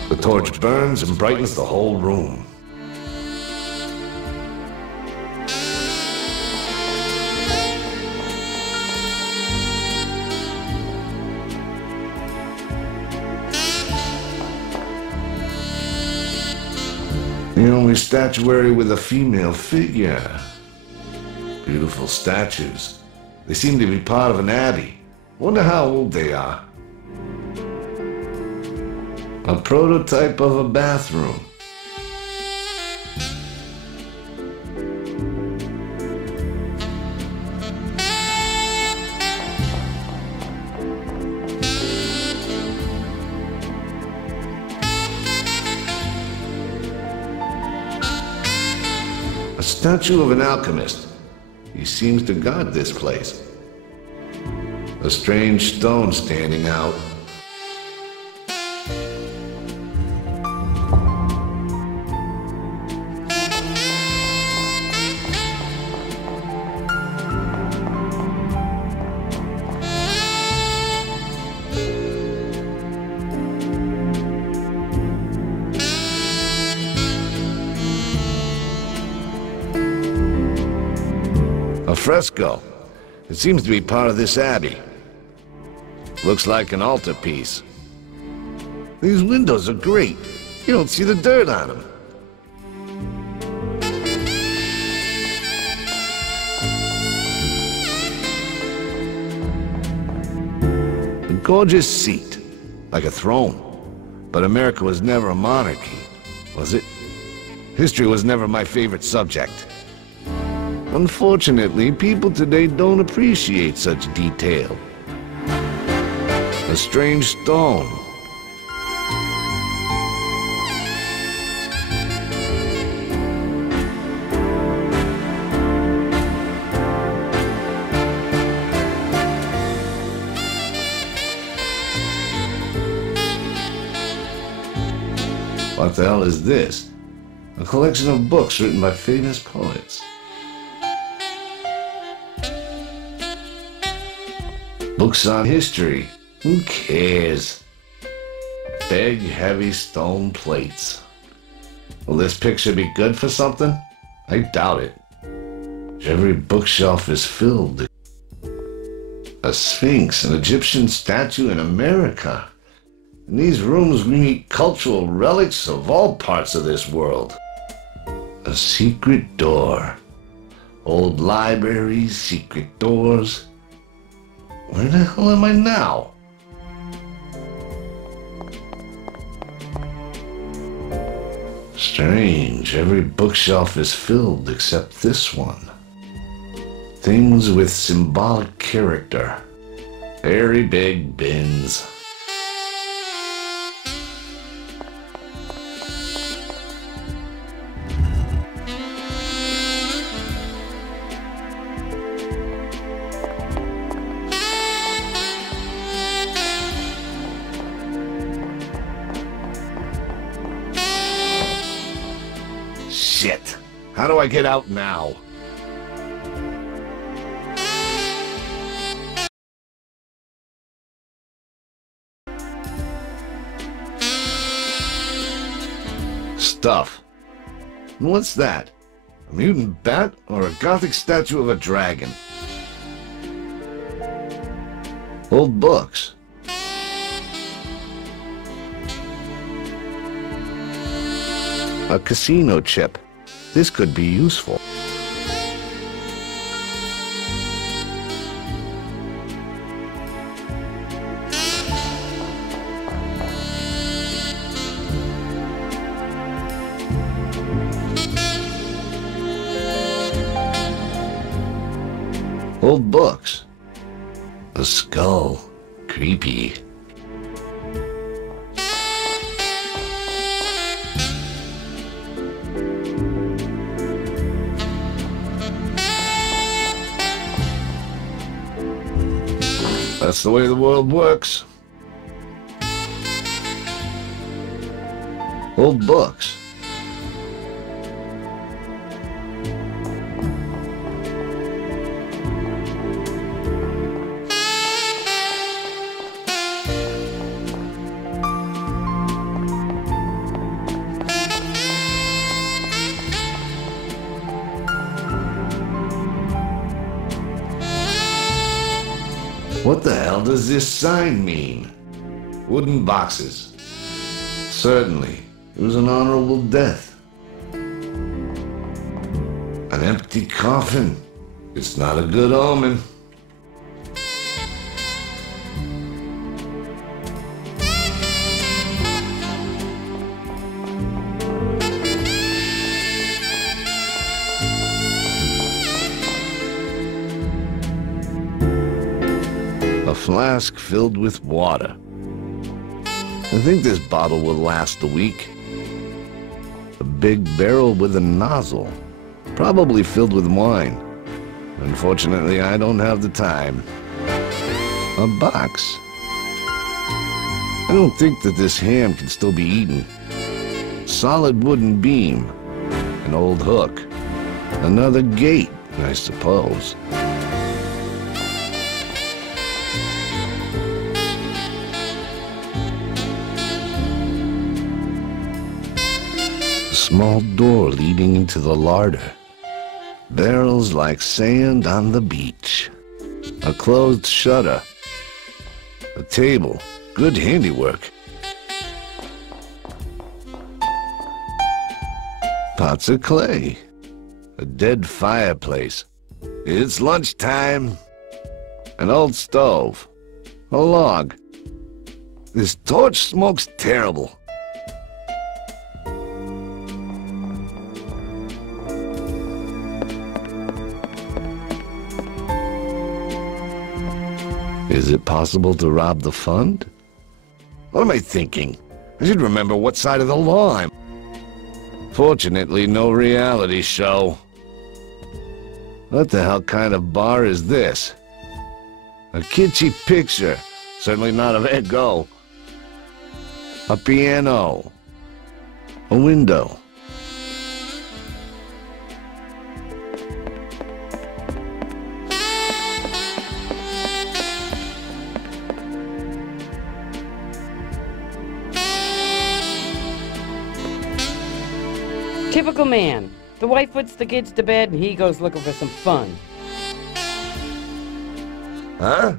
The torch burns and brightens the whole room. The only statuary with a female figure. Beautiful statues. They seem to be part of an abbey. Wonder how old they are. A prototype of a bathroom. A statue of an alchemist. He seems to guard this place. A strange stone standing out. A fresco. It seems to be part of this abbey. Looks like an altarpiece. These windows are great. You don't see the dirt on them. A gorgeous seat, like a throne. But America was never a monarchy, was it? History was never my favorite subject. Unfortunately, people today don't appreciate such detail. A strange stone. What the hell is this? A collection of books written by famous poets. Books on history. Who cares? Big, heavy stone plates. Will this picture be good for something? I doubt it. Every bookshelf is filled. A sphinx, an Egyptian statue in America. In these rooms we meet cultural relics of all parts of this world. A secret door. Old libraries, secret doors. Where the hell am I now? Strange, every bookshelf is filled except this one. Things with symbolic character. Very big bins. Shit! How do I get out now? Stuff. What's that? A mutant bat or a gothic statue of a dragon? Old books. A casino chip. This could be useful. Old books. A skull. Creepy. That's the way the world works. Old books. What the hell does this sign mean? Wooden boxes. Certainly, it was an honorable death. An empty coffin. It's not a good omen. A flask filled with water. I think this bottle will last a week. A big barrel with a nozzle, probably filled with wine. Unfortunately, I don't have the time. A box. I don't think that this ham can still be eaten. Solid wooden beam. An old hook. Another gate, I suppose. A small door leading into the larder. Barrels like sand on the beach. A closed shutter. A table. Good handiwork. Pots of clay. A dead fireplace. It's lunchtime. An old stove. A log. This torch smokes terrible. Is it possible to rob the fund? What am I thinking? I should remember what side of the law I'm... Fortunately, no reality show. What the hell kind of bar is this? A kitschy picture. Certainly not of Van Gogh. A piano. A window. Typical man. The wife puts the kids to bed and he goes looking for some fun. Huh?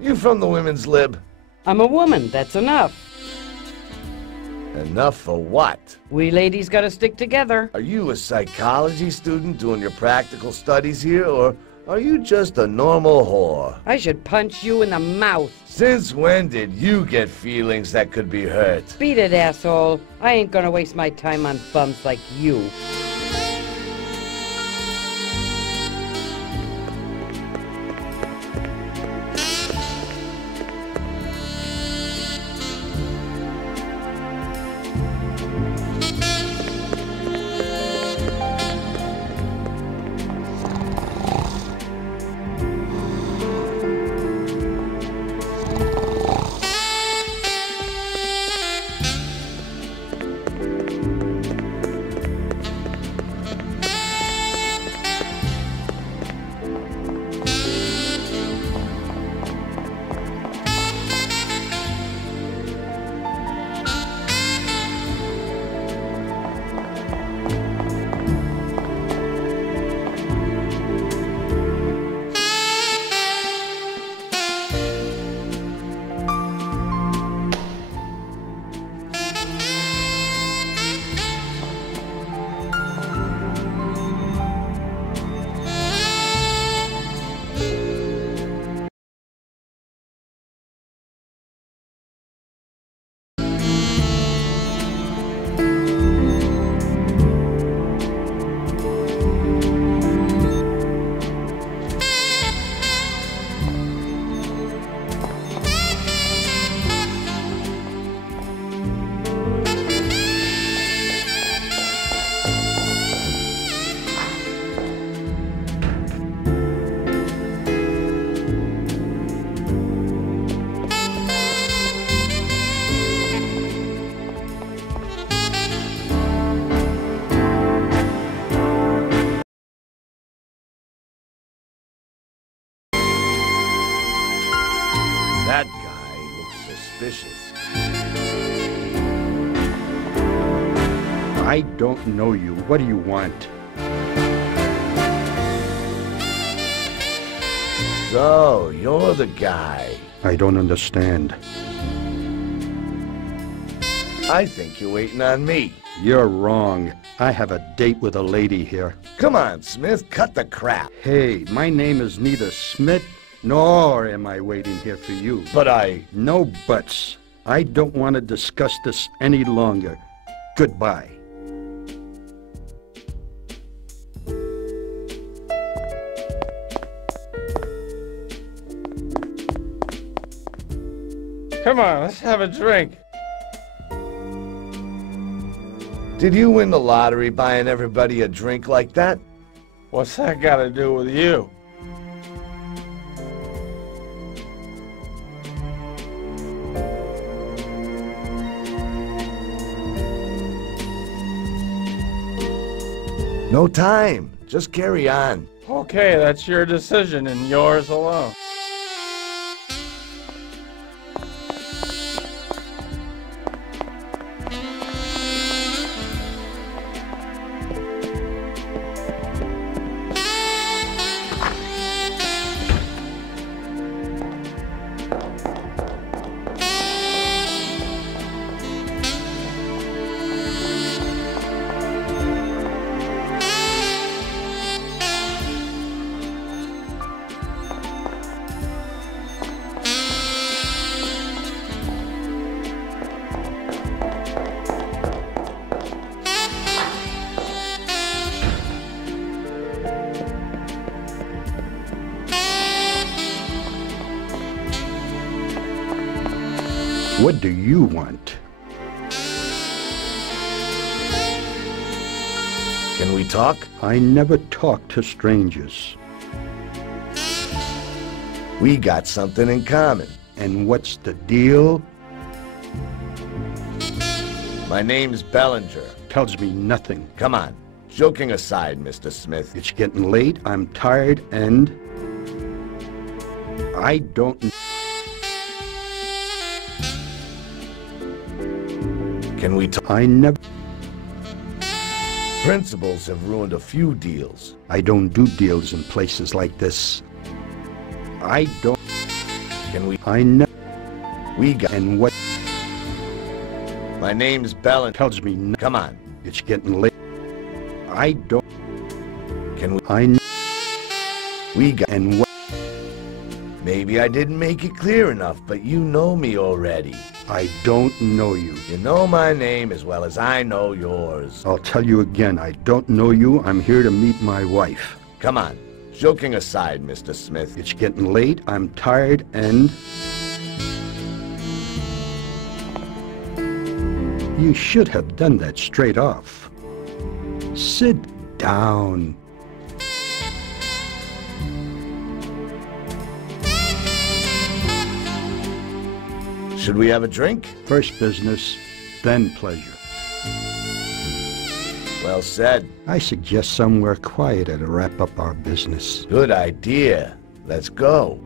You from the women's lib? I'm a woman, that's enough. Enough for what? We ladies gotta stick together. Are you a psychology student doing your practical studies here, or are you just a normal whore? I should punch you in the mouth. Since when did you get feelings that could be hurt? Beat it, asshole. I ain't gonna waste my time on bums like you. That guy looks suspicious. I don't know you. What do you want? So, you're the guy. I don't understand. I think you're waiting on me. You're wrong. I have a date with a lady here. Come on, Smith, cut the crap. Hey, my name is neither Smith nor am I waiting here for you. But I... No buts. I don't want to discuss this any longer. Goodbye. Come on, let's have a drink. Did you win the lottery buying everybody a drink like that? What's that got to do with you? No time. Just carry on. Okay, that's your decision and yours alone. What do you want? Can we talk? I never talk to strangers. We got something in common. And what's the deal? My name's Bellinger. Tells me nothing. Come on. Joking aside, Mr. Smith. It's getting late, I'm tired, and I don't... Can we talk? I never... Principals have ruined a few deals. I don't do deals in places like this. I don't... Can we... I never... We got... And what... My name's Bellinger. Tells me no... Come on. It's getting late. I don't... Can we... I... We got... And what... Maybe I didn't make it clear enough, but you know me already. I don't know you. You know my name as well as I know yours. I'll tell you again, I don't know you. I'm here to meet my wife. Come on. Joking aside, Mr. Smith. It's getting late, I'm tired, and... You should have done that straight off. Sit down. Should we have a drink? First business, then pleasure. Well said. I suggest somewhere quieter to wrap up our business. Good idea. Let's go.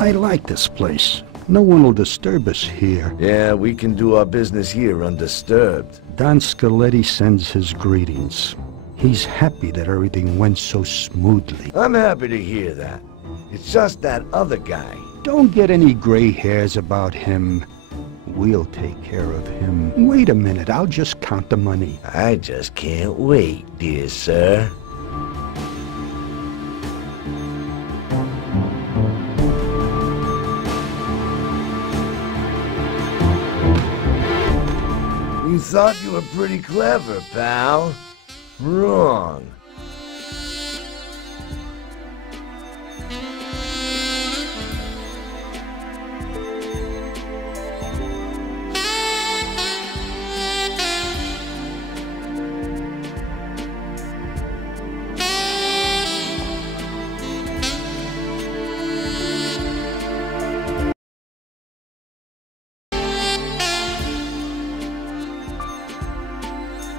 I like this place. No one will disturb us here. Yeah, we can do our business here undisturbed. Don Scaletti sends his greetings. He's happy that everything went so smoothly. I'm happy to hear that. It's just that other guy. Don't get any gray hairs about him. We'll take care of him. Wait a minute, I'll just count the money. I just can't wait, dear sir. You thought you were pretty clever, pal. Wrong.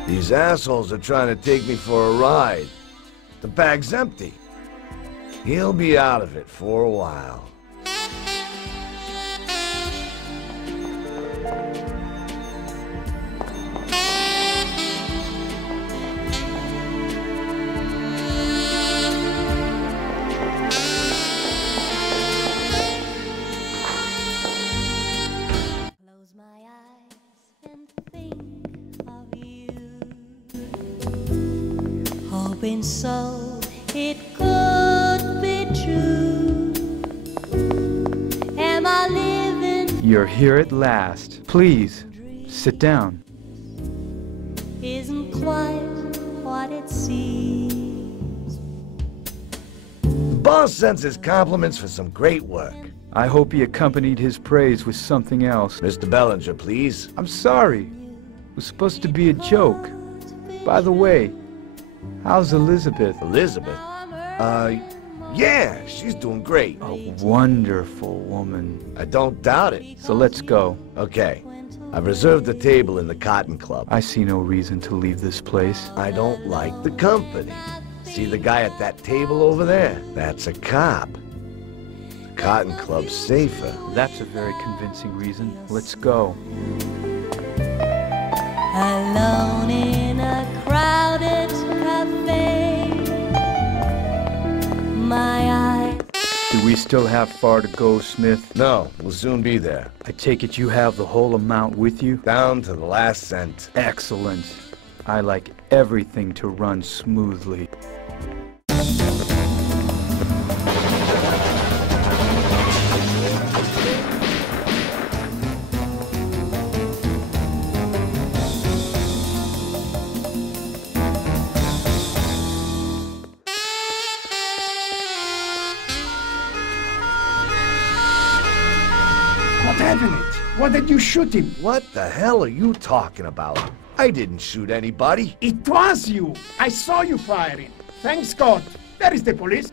These assholes are trying to take me for a ride. The bag's empty. He'll be out of it for a while. Hoping so it could be true. Am I living? You're here at last. Please, sit down. Isn't quite what it seems. The boss sends his compliments for some great work. I hope he accompanied his praise with something else. Mr. Bellinger, please. I'm sorry. It was supposed to be a joke. By the way, how's Elizabeth? Elizabeth? Yeah, she's doing great. A wonderful woman. I don't doubt it. So let's go. Okay. I've reserved the table in the Cotton Club. I see no reason to leave this place. I don't like the company. See the guy at that table over there? That's a cop. The Cotton Club's safer. That's a very convincing reason. Let's go. Alone in a crowded cafe, my eyes. Do we still have far to go, Smith? No, we'll soon be there. I take it you have the whole amount with you? Down to the last cent. Excellent. I like everything to run smoothly. having it? Why did you shoot him? What the hell are you talking about? I didn't shoot anybody. It was you. I saw you firing. Thanks God. There is the police.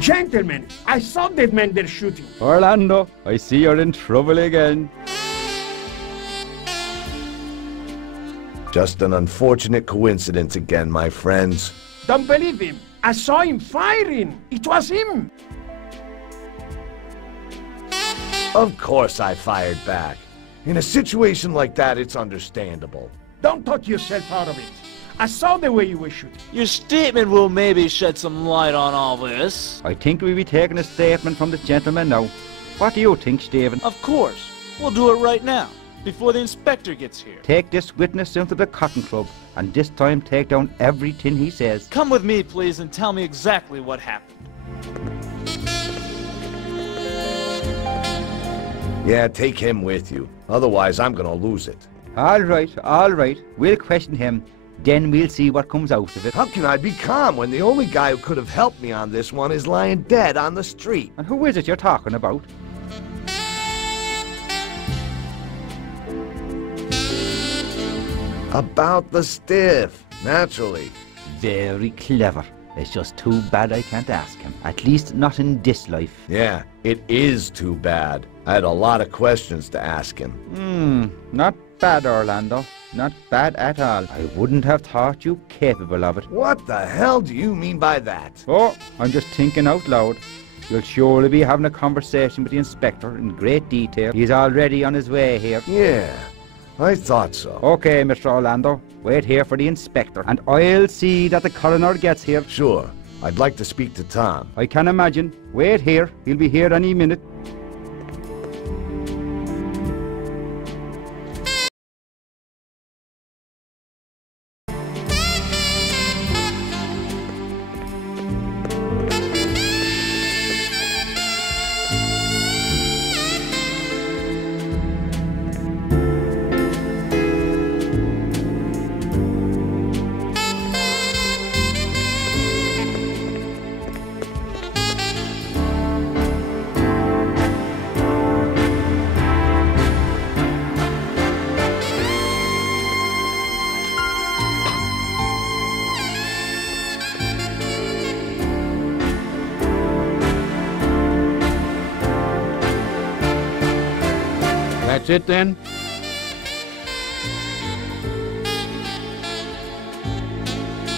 Gentlemen, I saw that man there shooting. Orlando, I see you're in trouble again. Just an unfortunate coincidence again, my friends. Don't believe him. I saw him firing. It was him. Of course I fired back. In a situation like that, it's understandable. Don't talk yourself out of it. I saw the way you were shooting. Your statement will maybe shed some light on all this. I think we'll be taking a statement from the gentleman now. What do you think, Stephen? Of course. We'll do it right now, before the inspector gets here. Take this witness into the Cotton Club, and this time take down everything he says. Come with me, please, and tell me exactly what happened. Yeah, take him with you. Otherwise, I'm gonna lose it. All right. We'll question him. Then we'll see what comes out of it. How can I be calm when the only guy who could have helped me on this one is lying dead on the street? And who is it you're talking about? About the stiff, naturally. Very clever. It's just too bad I can't ask him. At least not in this life. Yeah, it is too bad. I had a lot of questions to ask him. Not bad, Orlando. Not bad at all. I wouldn't have thought you capable of it. What the hell do you mean by that? Oh, I'm just thinking out loud. You'll surely be having a conversation with the inspector in great detail. He's already on his way here. Yeah, I thought so. Okay, Mr. Orlando. Wait here for the inspector, and I'll see that the coroner gets here. Sure. I'd like to speak to Tom. I can imagine. Wait here. He'll be here any minute. That's it then?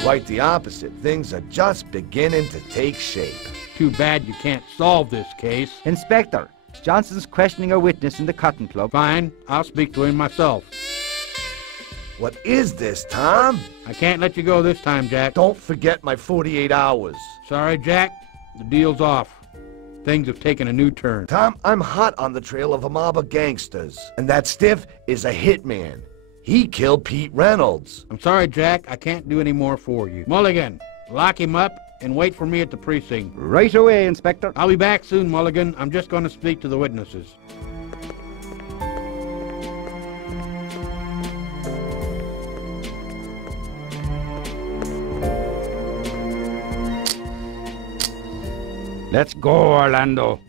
Quite the opposite. Things are just beginning to take shape. Too bad you can't solve this case. Inspector, Johnson's questioning a witness in the Cotton Club. Fine, I'll speak to him myself. What is this, Tom? I can't let you go this time, Jack. Don't forget my 48 hours. Sorry, Jack. The deal's off. Things have taken a new turn. Tom, I'm hot on the trail of a mob of gangsters. And that stiff is a hitman. He killed Pete Reynolds. I'm sorry, Jack. I can't do any more for you. Mulligan, lock him up and wait for me at the precinct. Right away, Inspector. I'll be back soon, Mulligan. I'm just going to speak to the witnesses. Let's go, Orlando.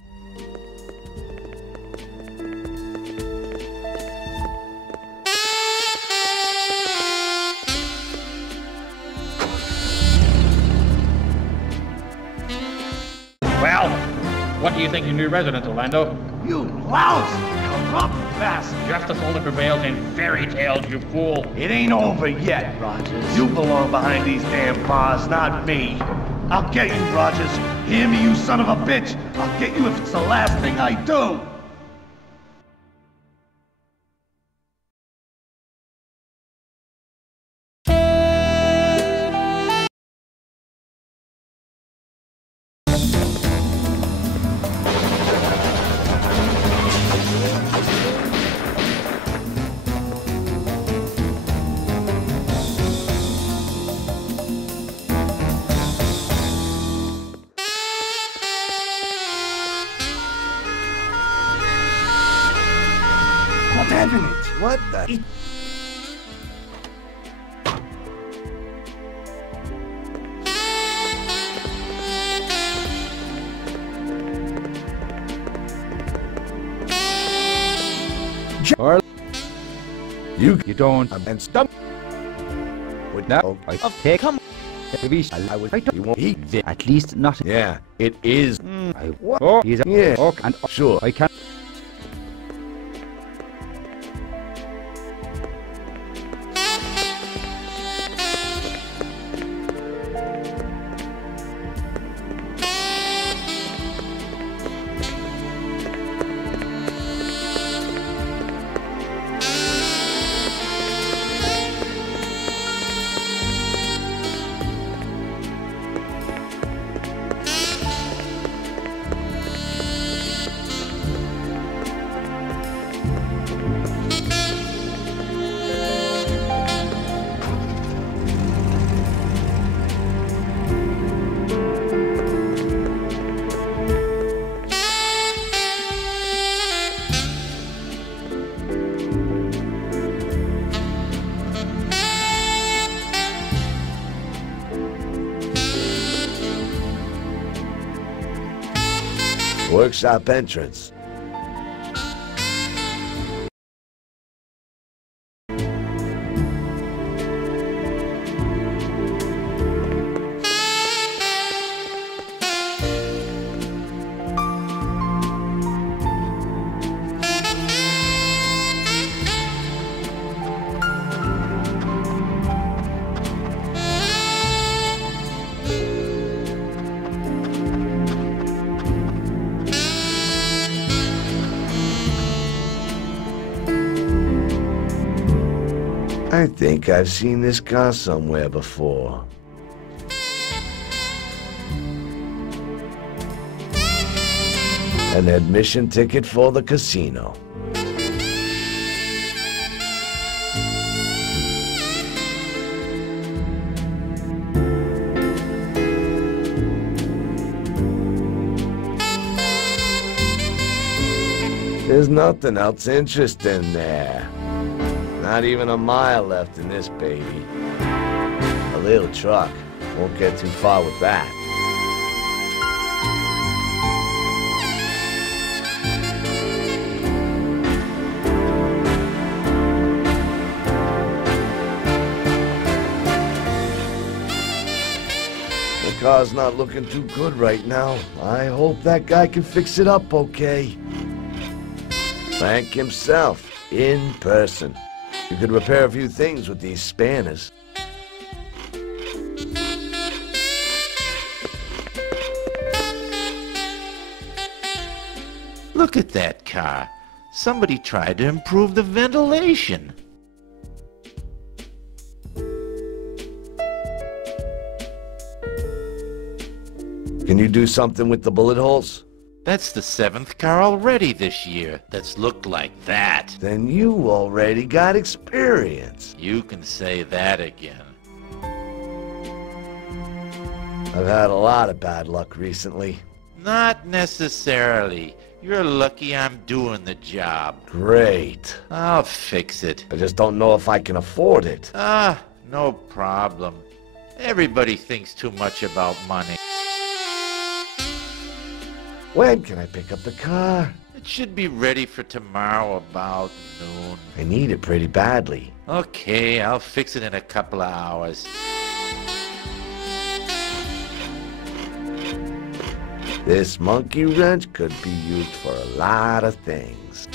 Well, what do you think of your new residence, Orlando? You lousy, corrupt bastard. Justice only prevails in fairy tales, you fool. It ain't over yet, Rogers. You belong behind these damn bars, not me. I'll get you, Rogers. Hear me, you son of a bitch. I'll get you if it's the last thing I do. What the? Or You don't. and stump. Would now I take come. I would you won't eat it. At least not. Yeah, it is. He's a Yeah. okay, and Sure. I can. Workshop entrance. I think I've seen this car somewhere before. An admission ticket for the casino. There's nothing else interesting there. Not even a mile left in this baby. A little truck. Won't get too far with that. The car's not looking too good right now. I hope that guy can fix it up okay. Frank himself, in person. You could repair a few things with these spanners. Look at that car. Somebody tried to improve the ventilation. Can you do something with the bullet holes? That's the 7th car already this year that's looked like that. Then you already got experience. You can say that again. I've had a lot of bad luck recently. Not necessarily. You're lucky I'm doing the job. Great. I'll fix it. I just don't know if I can afford it. Ah, no problem. Everybody thinks too much about money. When can I pick up the car? It should be ready for tomorrow about noon. I need it pretty badly. Okay, I'll fix it in a couple of hours. This monkey wrench could be used for a lot of things.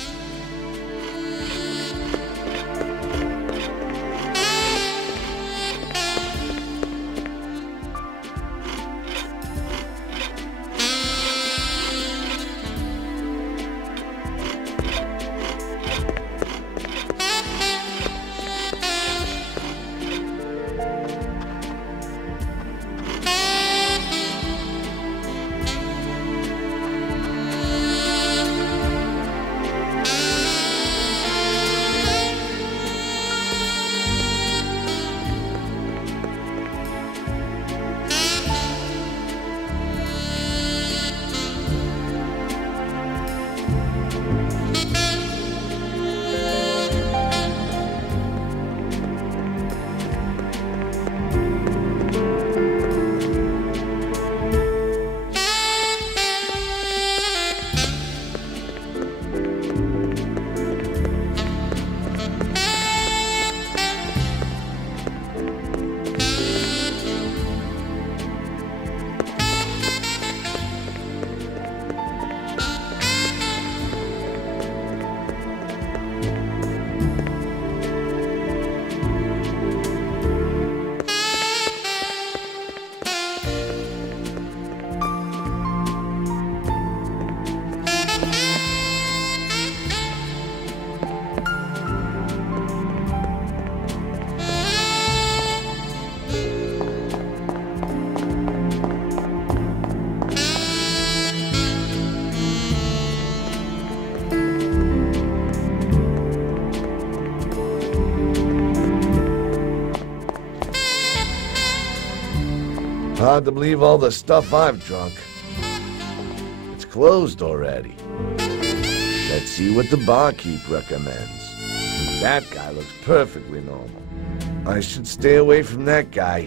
Hard to believe all the stuff I've drunk. It's closed already. Let's see what the barkeep recommends. That guy looks perfectly normal. I should stay away from that guy.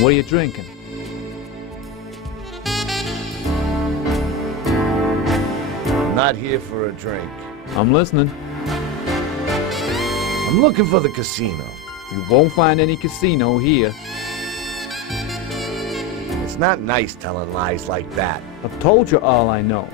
What are you drinking? I'm not here for a drink. I'm listening. I'm looking for the casino. You won't find any casino here. It's not nice telling lies like that. I've told you all I know.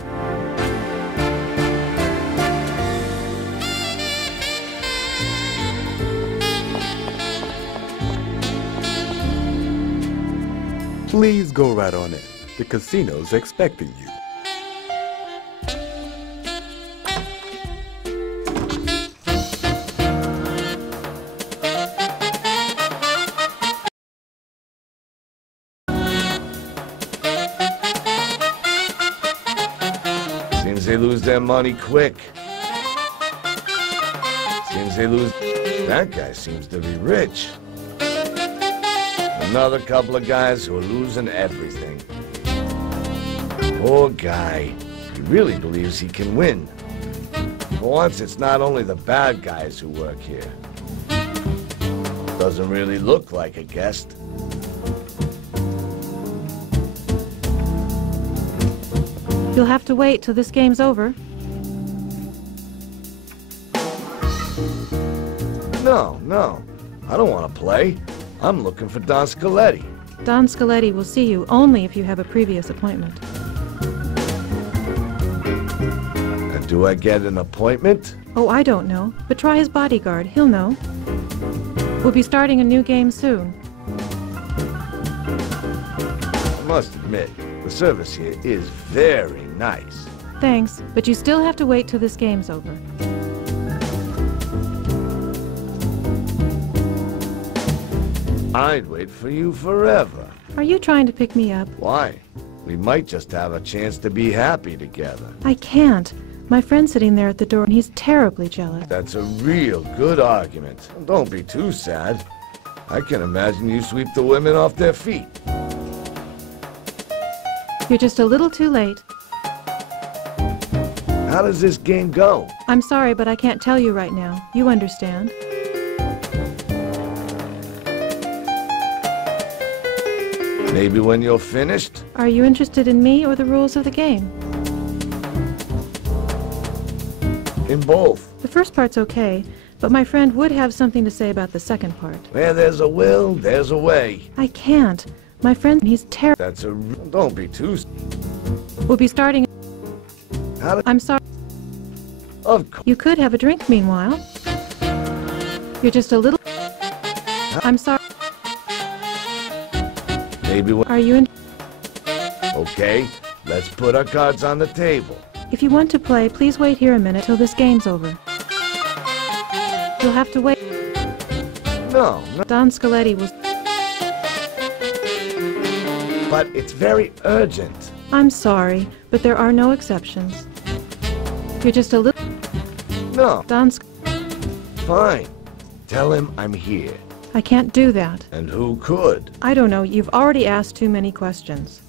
Please go right on in. The casino's expecting you. Seems they lose their money quick. Seems they lose... That guy seems to be rich. Another couple of guys who are losing everything. Poor guy. He really believes he can win. For once, it's not only the bad guys who work here. Doesn't really look like a guest. You'll have to wait till this game's over. No. I don't want to play. I'm looking for Don Scaletti. Don Scaletti will see you only if you have a previous appointment. And do I get an appointment? Oh, I don't know, but try his bodyguard. He'll know. We'll be starting a new game soon. I must admit, the service here is very nice. Thanks, but you still have to wait till this game's over. I'd wait for you forever. Are you trying to pick me up? Why? We might just have a chance to be happy together. I can't. My friend's sitting there at the door and he's terribly jealous. That's a real good argument. Don't be too sad. I can imagine you sweep the women off their feet. You're just a little too late. How does this game go? I'm sorry, but I can't tell you right now. You understand. Maybe when you're finished? Are you interested in me or the rules of the game? In both. The first part's okay, but my friend would have something to say about the second part. Where there's a will, there's a way. I can't. My friend, he's terrible. That's a... Don't be too... We'll be starting... I'm sorry. Of course. You could have a drink meanwhile. You're just a little... I'm sorry. Maybe when... Are you in... Okay, let's put our cards on the table. If you want to play, please wait here a minute till this game's over. You'll have to wait. No. Don Scaletti was... But it's very urgent. I'm sorry, but there are no exceptions. You're just a little... No. Don Fine. Tell him I'm here. I can't do that. And who could? I don't know. You've already asked too many questions.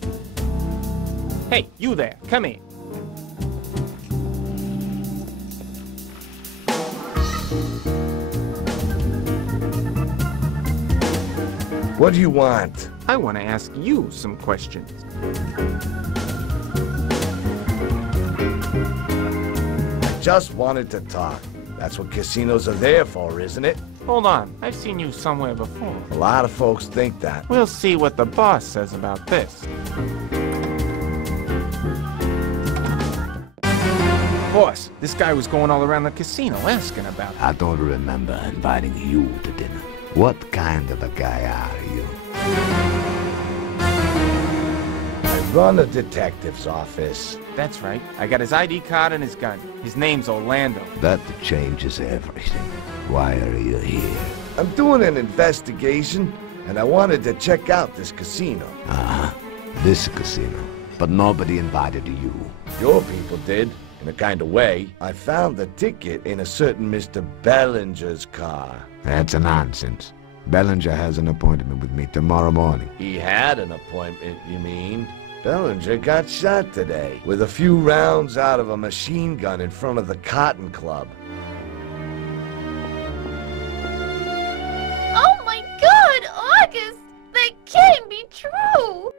Hey, you there. Come here. What do you want? I want to ask you some questions. I just wanted to talk. That's what casinos are there for, isn't it? Hold on. I've seen you somewhere before. A lot of folks think that. We'll see what the boss says about this. Boss, this guy was going all around the casino asking about it. I don't remember inviting you to dinner. What kind of a guy are you? I run a detective's office. That's right. I got his ID card and his gun. His name's Orlando. That changes everything. Why are you here? I'm doing an investigation, and I wanted to check out this casino. Uh-huh. This casino. But nobody invited you. Your people did, in a kind of way. I found the ticket in a certain Mr. Bellinger's car. That's nonsense. Bellinger has an appointment with me tomorrow morning. He had an appointment, you mean? Bellinger got shot today with a few rounds out of a machine gun in front of the Cotton Club. Oh my God, August! That can't be true!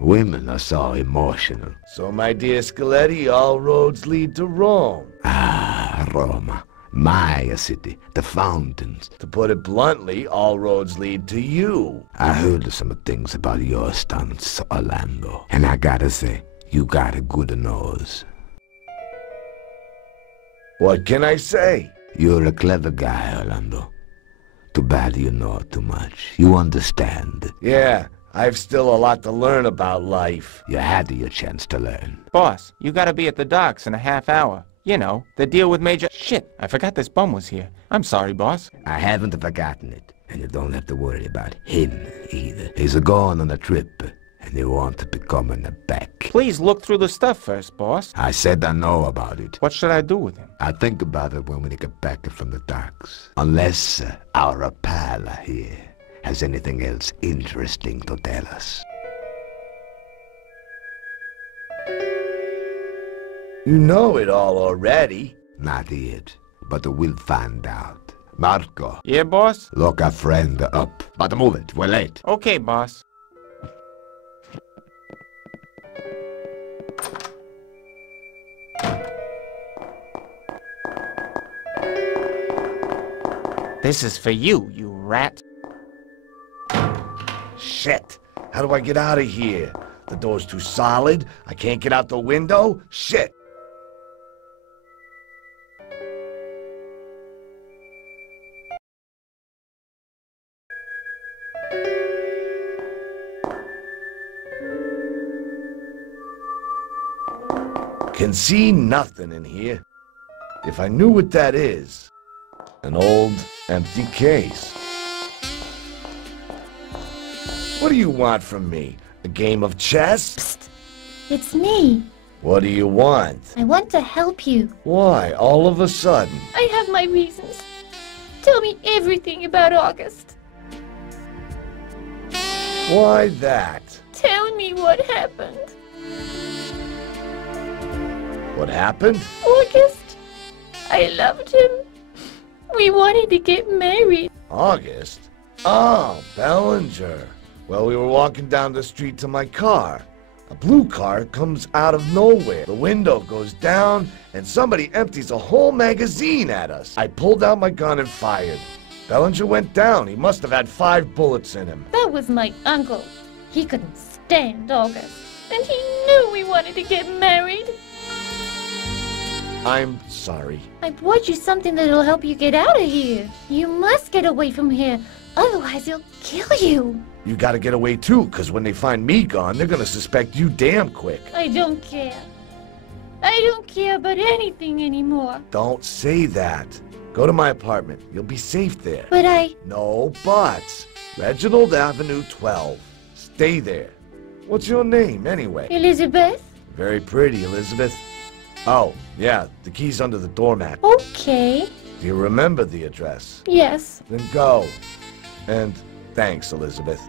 Women are so emotional. So, my dear Scaletti, all roads lead to Rome. Ah, Roma. My city. The fountains. To put it bluntly, all roads lead to you. I heard some things about your stunts, Orlando. And I gotta say, you got a good nose. What can I say? You're a clever guy, Orlando. Too bad you know too much. You understand. Yeah, I've still a lot to learn about life. You had your chance to learn. Boss, you gotta be at the docks in a half hour. You know, the deal with Major... Shit, I forgot this bum was here. I'm sorry, boss. I haven't forgotten it. And you don't have to worry about him, either. He's gone on a trip, and he won't be coming back. Please look through the stuff first, boss. I said I know about it. What should I do with him? I'll think about it when we get back from the docks. Unless our pal here has anything else interesting to tell us. You know it all already. Not yet, but we'll find out. Marco. Yeah, boss? Look a friend up. But move it, we're late. Okay, boss. This is for you, you rat. Shit! How do I get out of here? The door's too solid. I can't get out the window. Shit! Can see nothing in here. If I knew what that is. An old, empty case. What do you want from me? A game of chess? Psst. It's me. What do you want? I want to help you. Why, all of a sudden? I have my reasons. Tell me everything about August. Why that? Tell me what happened. What happened? August. I loved him. We wanted to get married. August? Oh, Bellinger. Well, we were walking down the street to my car. A blue car comes out of nowhere. The window goes down, and somebody empties a whole magazine at us. I pulled out my gun and fired. Bellinger went down. He must have had 5 bullets in him. That was my uncle. He couldn't stand August. And he knew we wanted to get married. I'm sorry. I brought you something that'll help you get out of here. You must get away from here. Otherwise, he'll kill you. You gotta get away too, because when they find me gone, they're gonna suspect you damn quick. I don't care. I don't care about anything anymore. Don't say that. Go to my apartment. You'll be safe there. But I... No buts. Reginald Avenue 12. Stay there. What's your name, anyway? Elizabeth? Very pretty, Elizabeth. Oh, yeah, the key's under the doormat. Okay. Do you remember the address? Yes. Then go. And thanks, Elizabeth.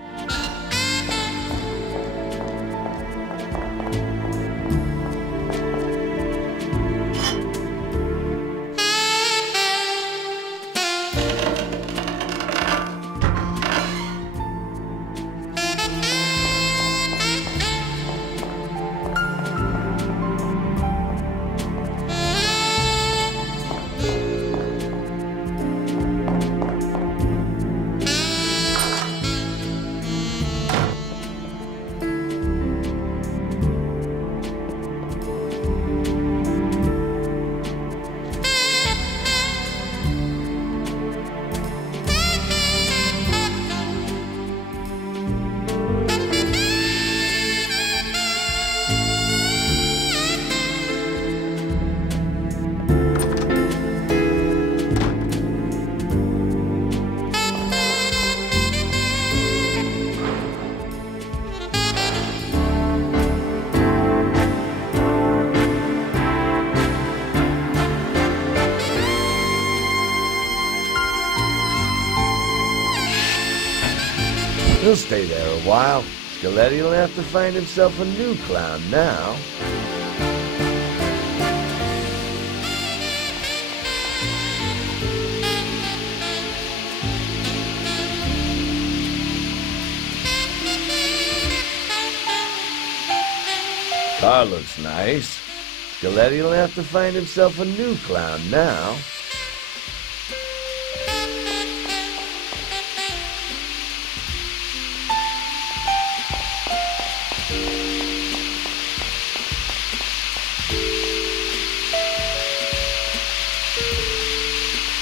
He'll stay there a while. Skeletti'll have to find himself a new clown now. Car looks nice. Skeletti'll have to find himself a new clown now.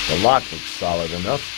The lock looks solid enough.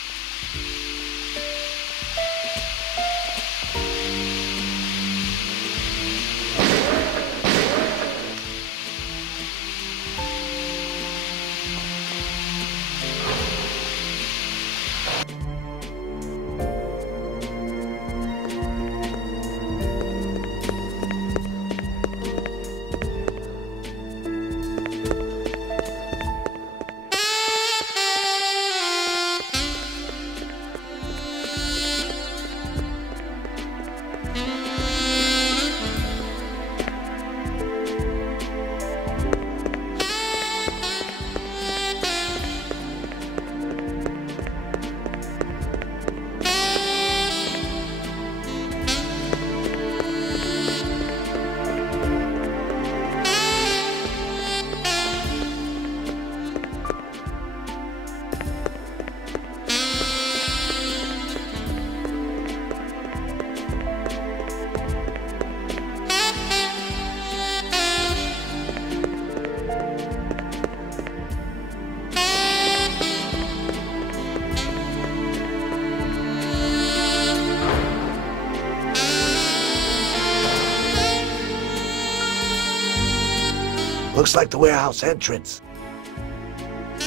Looks like the warehouse entrance.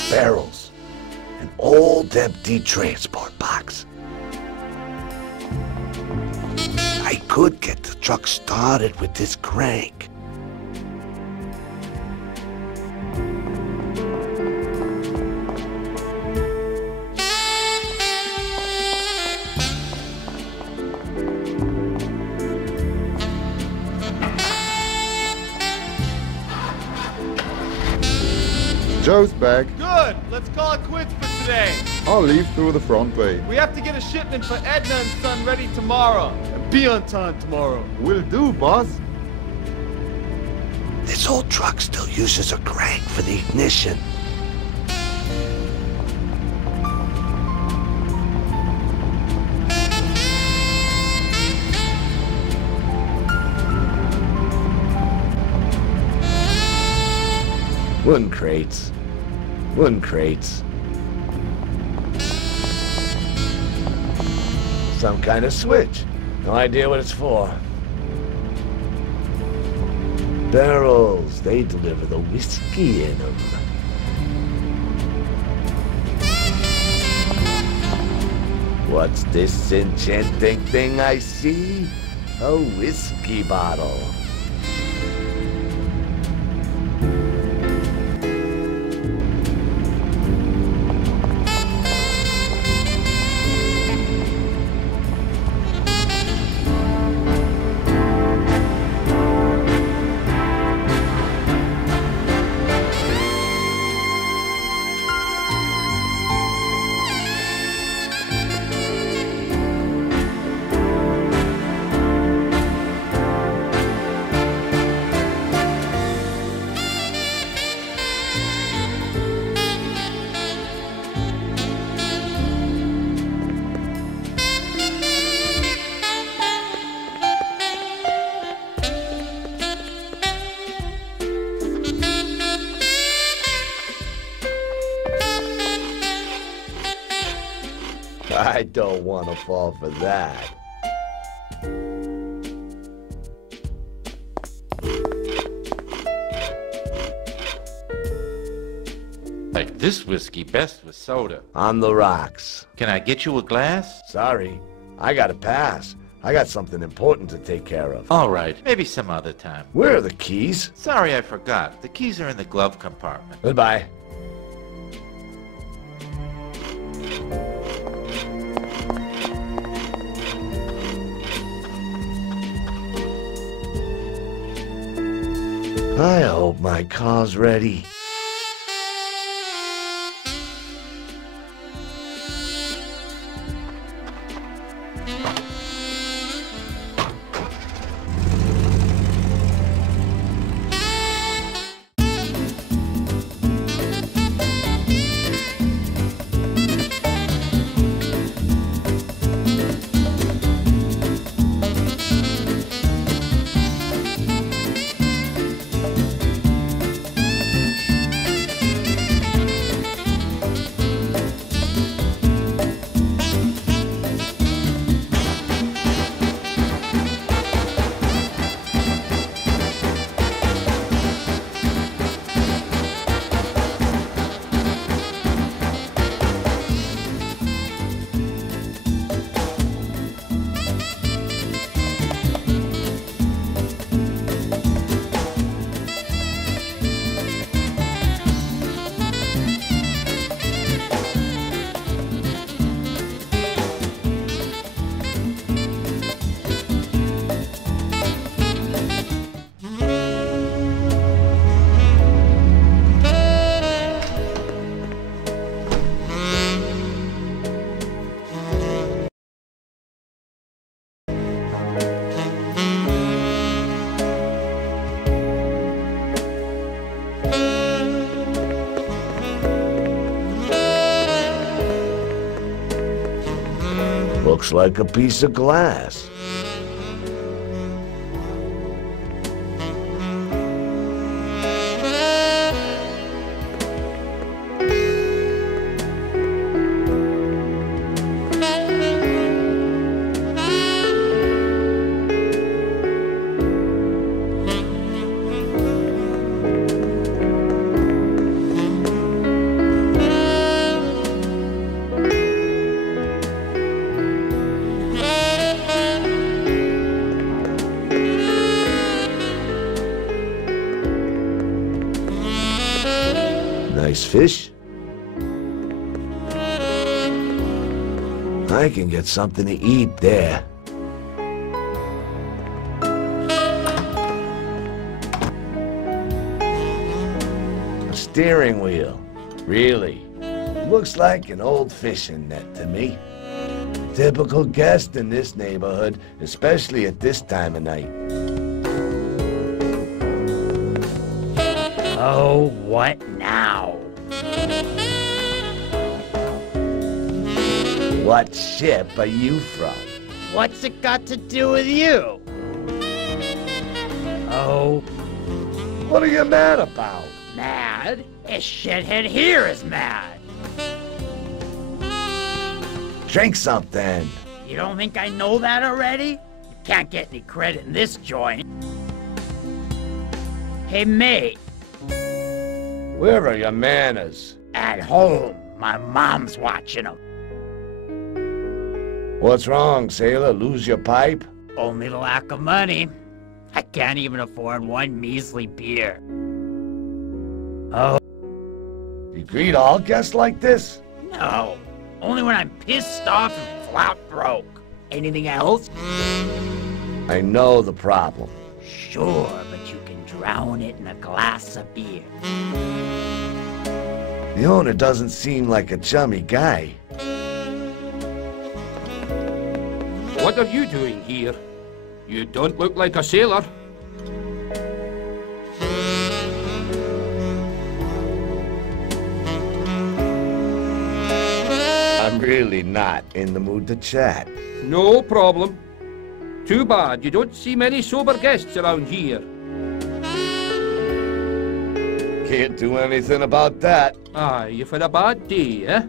Barrels. An old empty transport box. I could get the truck started with this crank. Joe's back. Good! Let's call it quits for today. I'll leave through the front way. We have to get a shipment for Edna and Son ready tomorrow. And be on time tomorrow. Will do, boss. This old truck still uses a crank for the ignition. Wooden crates. Wooden crates. Some kind of switch. No idea what it's for. Barrels. They deliver the whiskey in them. What's this enchanting thing I see? A whiskey bottle. I don't want to fall for that. Like this whiskey best with soda. On the rocks. Can I get you a glass? Sorry, I gotta pass. I got something important to take care of. All right, maybe some other time. Where are the keys? Sorry, I forgot. The keys are in the glove compartment. Goodbye. I hope my car's ready. Looks like a piece of glass. Nice fish. I can get something to eat there. A steering wheel. Really? Looks like an old fishing net to me. Typical guest in this neighborhood, especially at this time of night. Oh, what now? What ship are you from? What's it got to do with you? Oh. What are you mad about? Mad? This shithead here is mad. Drink something. You don't think I know that already? You can't get any credit in this joint. Hey, mate. Where are your manners? At home. My mom's watching them. What's wrong, sailor? Lose your pipe? Only the lack of money. I can't even afford one measly beer. Oh. You greet all guests like this? No. Only when I'm pissed off and flat broke. Anything else? I know the problem. Sure, but you can drown it in a glass of beer. The owner doesn't seem like a chummy guy. What are you doing here? You don't look like a sailor. I'm really not in the mood to chat. No problem. Too bad you don't see many sober guests around here. Can't do anything about that. Aye, you've had a bad day, eh?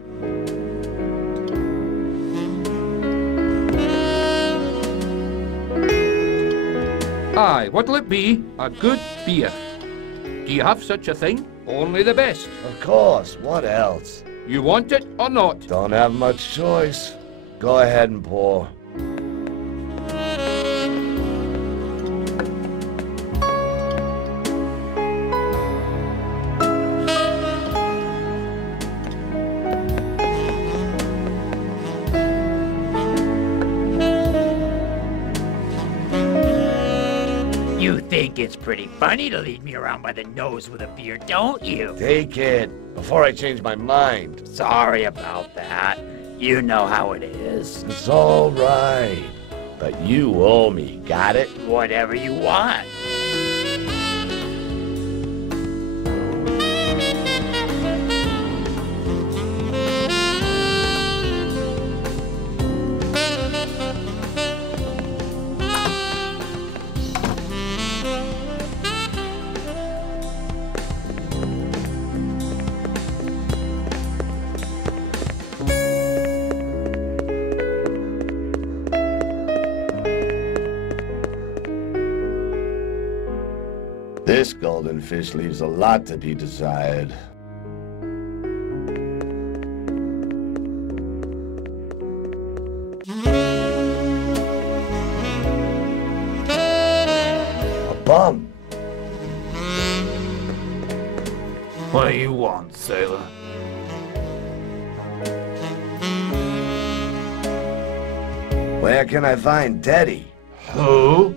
Aye, what'll it be? A good beer. Do you have such a thing? Only the best. Of course, what else? You want it or not? Don't have much choice. Go ahead and pour. You think think it's pretty funny to lead me around by the nose with a beer, don't you? Take it, before I change my mind. Sorry about that. You know how it is. It's all right. But you owe me, got it? Whatever you want. This golden fish leaves a lot to be desired. A bum. What do you want, sailor? Where can I find Teddy? Who?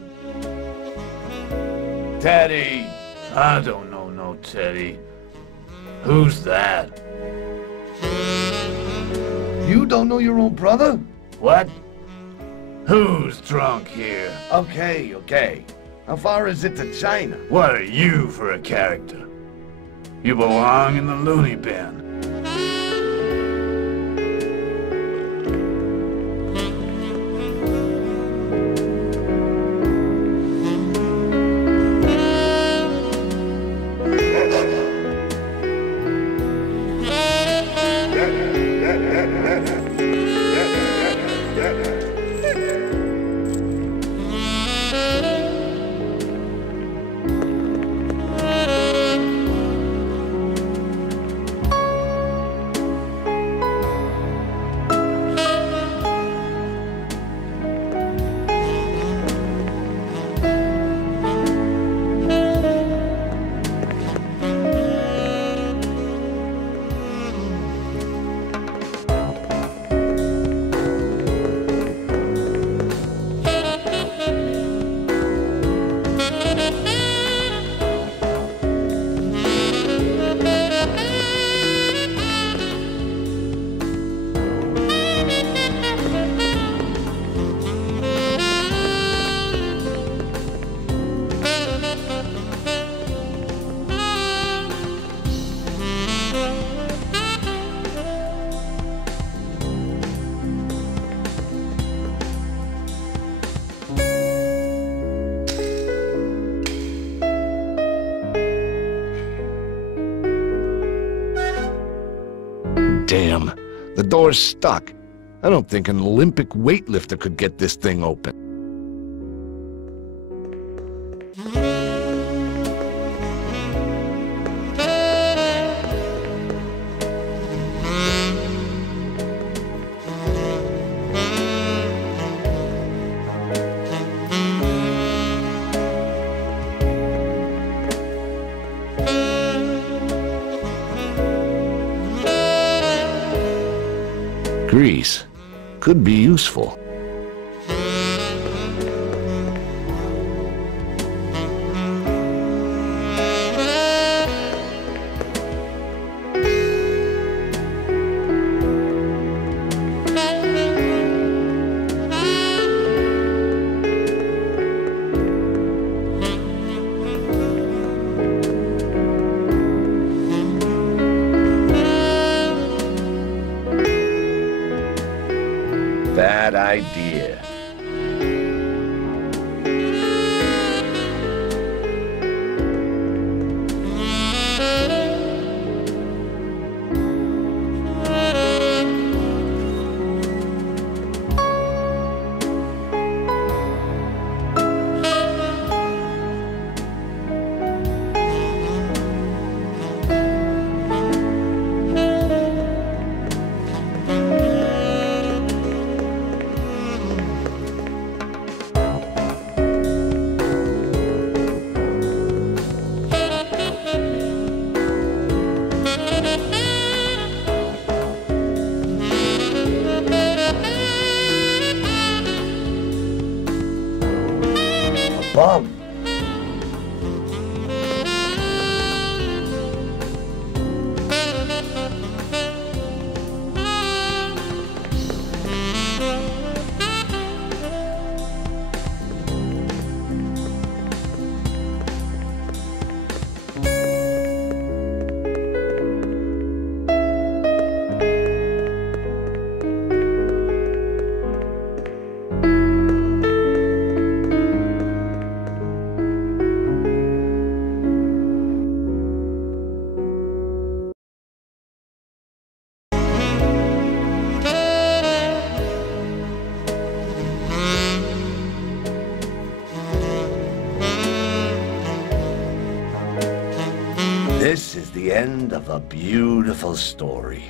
Teddy! I don't know no Teddy. Who's that? You don't know your own brother? What? Who's drunk here? Okay. How far is it to China? What are you for a character? You belong in the loony bin. Damn, the door's stuck. I don't think an Olympic weightlifter could get this thing open. Grease could be useful. Bad idea. Bum. the end of a beautiful story.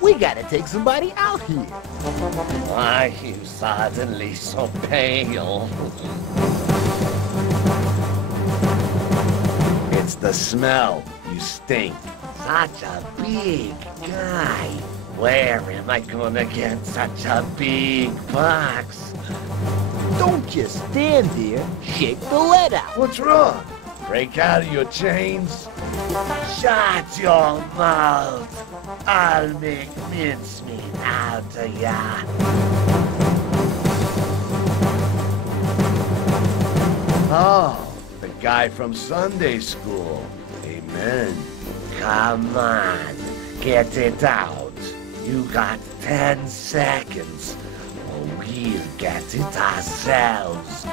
We gotta take somebody out here. Why are you suddenly so pale? It's the smell. You stink. Such a big guy. Where am I gonna get such a big box? Don't just stand there. Shake the lead out. What's wrong? Break out of your chains? Shut your mouth. I'll make mincemeat out of ya. Oh, the guy from Sunday school. Amen. Come on, get it out. You got 10 seconds, or we'll get it ourselves.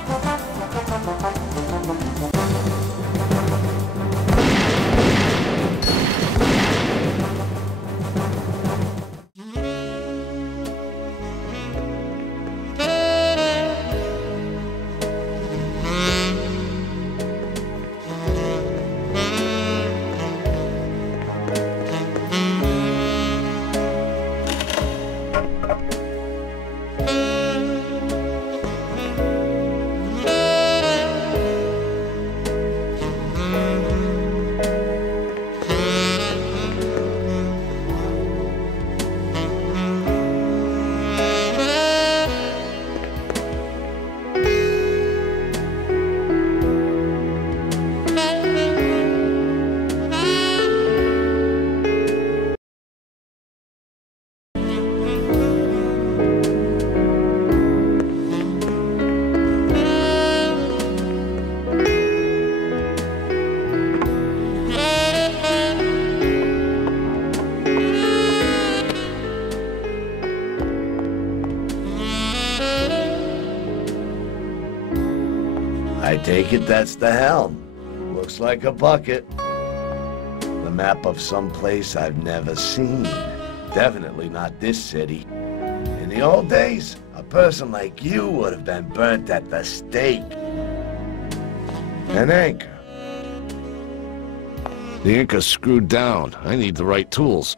I take it that's the helm. Looks like a bucket. The map of some place I've never seen. Definitely not this city. In the old days, a person like you would have been burnt at the stake. An anchor. The anchor's screwed down. I need the right tools.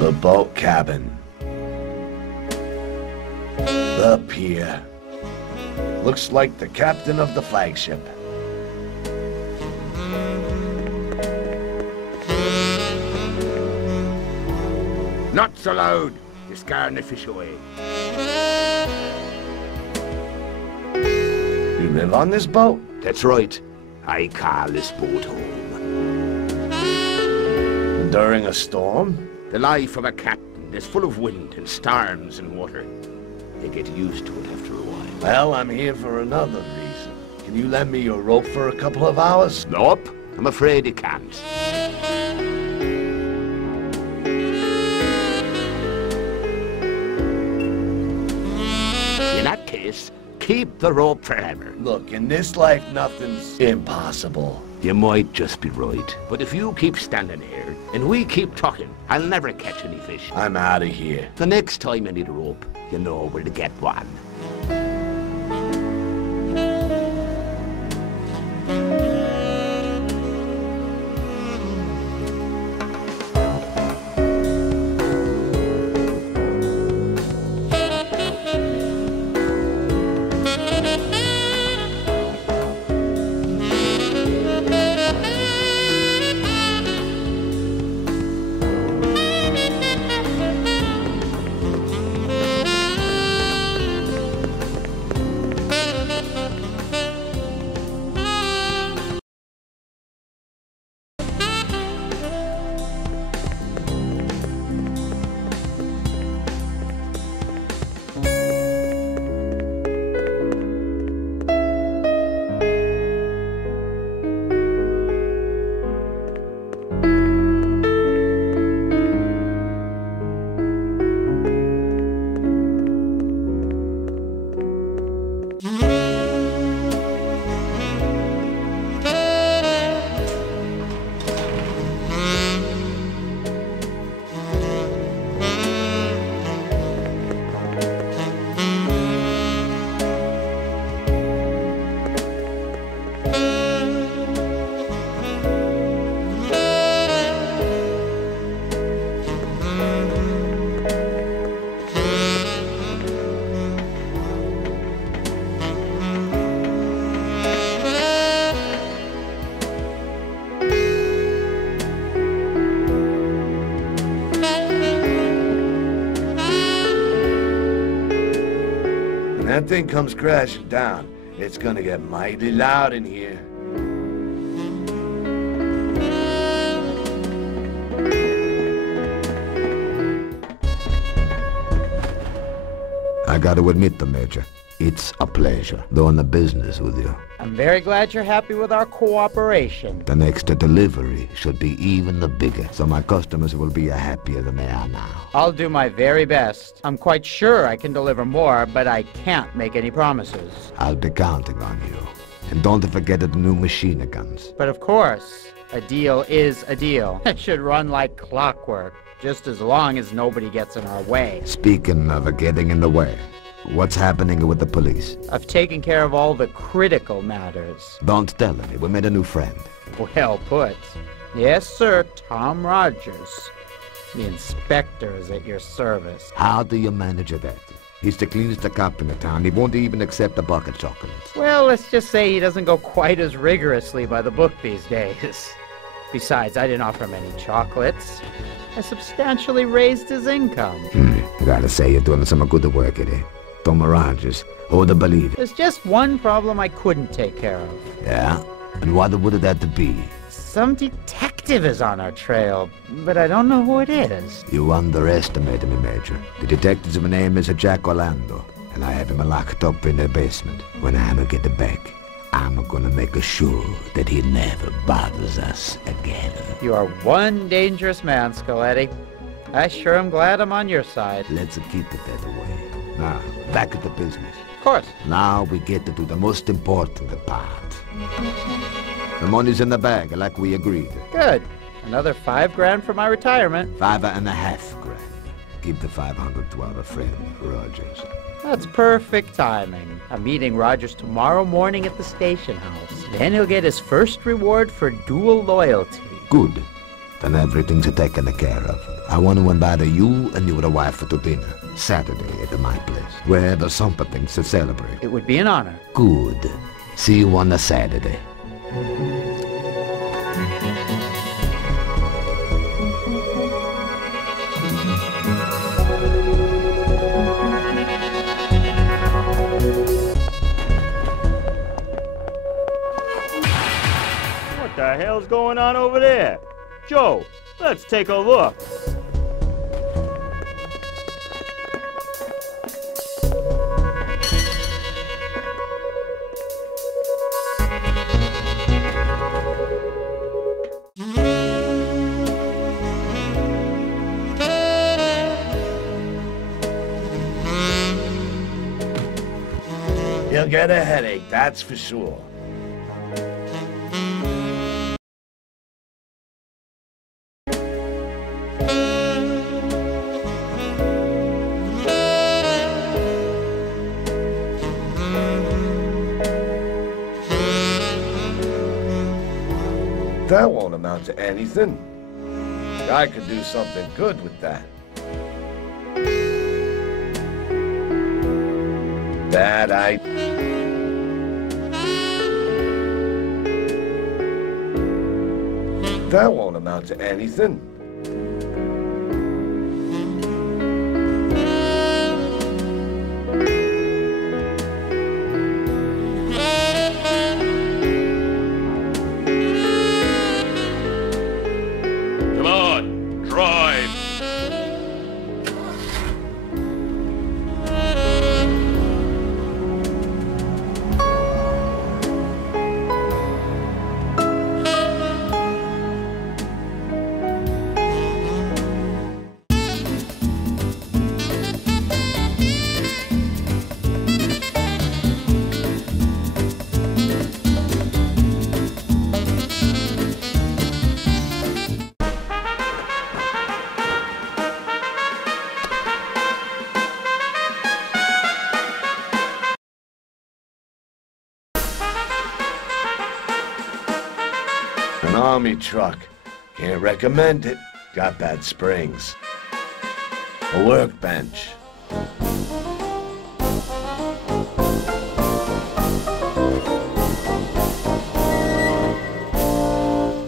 The boat cabin. The pier. Looks like the captain of the flagship. Not so loud. You're scaring the fish away. You live on this boat? That's right. I call this boat home. During a storm? The life of a captain is full of wind and storms and water. You get used to it after a while. Well, I'm here for another reason. Can you lend me your rope for a couple of hours? Nope. I'm afraid you can't. In that case, keep the rope forever. Look, in this life, nothing's impossible. You might just be right. But if you keep standing here, and we keep talking, I'll never catch any fish. I'm out of here. The next time you need a rope, you know where to get one. that thing comes crashing down, it's gonna get mighty loud in here. I gotta admit though, Major, it's a pleasure doing the business with you. I'm very glad you're happy with our cooperation. The next delivery should be even the bigger, so my customers will be happier than they are now. I'll do my very best. I'm quite sure I can deliver more, but I can't make any promises. I'll be counting on you. And don't forget the new machine guns. But of course, a deal is a deal. It should run like clockwork, just as long as nobody gets in our way. Speaking of getting in the way, what's happening with the police? I've taken care of all the critical matters. Don't tell me, we made a new friend. Well put. Yes, sir, Tom Rogers. The inspector is at your service. How do you manage that? He's the cleanest cop in the town. He won't even accept a bucket chocolates. Well, let's just say he doesn't go quite as rigorously by the book these days. Besides, I didn't offer him any chocolates. I substantially raised his income. I gotta say, you're doing some good work at it. Tom Rogers, who to believe? There's just one problem I couldn't take care of. Yeah? And what would that be? Some detective is on our trail, but I don't know who it is. You underestimated me, Major. The detective's name is Jack Orlando, and I have him locked up in the basement. When I'm get back, I'm gonna make sure that he never bothers us again. You are one dangerous man, Scaletti. I sure am glad I'm on your side. Let's keep it that way. Now, back at the business. Of course. Now we get to do the most important part. The money's in the bag, like we agreed. Good. Another $5 grand for my retirement. $5.5 grand. Give the 500 to our friend, Rogers. That's perfect timing. I'm meeting Rogers tomorrow morning at the station house. Then he'll get his first reward for dual loyalty. Good. Then everything's taken care of. I want to invite you and your wife to dinner. Saturday at my place. Where there's something to celebrate. It would be an honor. Good. See you on a Saturday. What the hell's going on over there? Joe, let's take a look. You'll get a headache, that's for sure. That won't amount to anything. I could do something good with that. Bad idea. That won't amount to anything. Come on, drive. An army truck. Can't recommend it. Got bad springs. A workbench.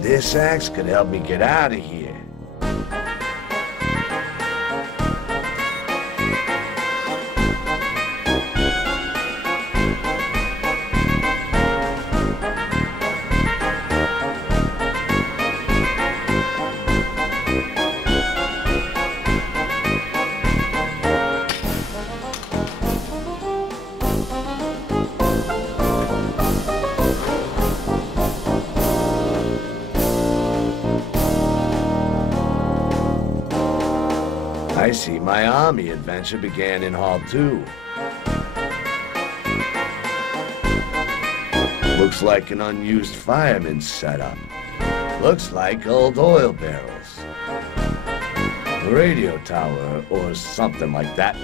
This axe could help me get out of here. I see my army adventure began in Hall 2. Looks like an unused fireman's setup. Looks like old oil barrels. A radio tower or something like that.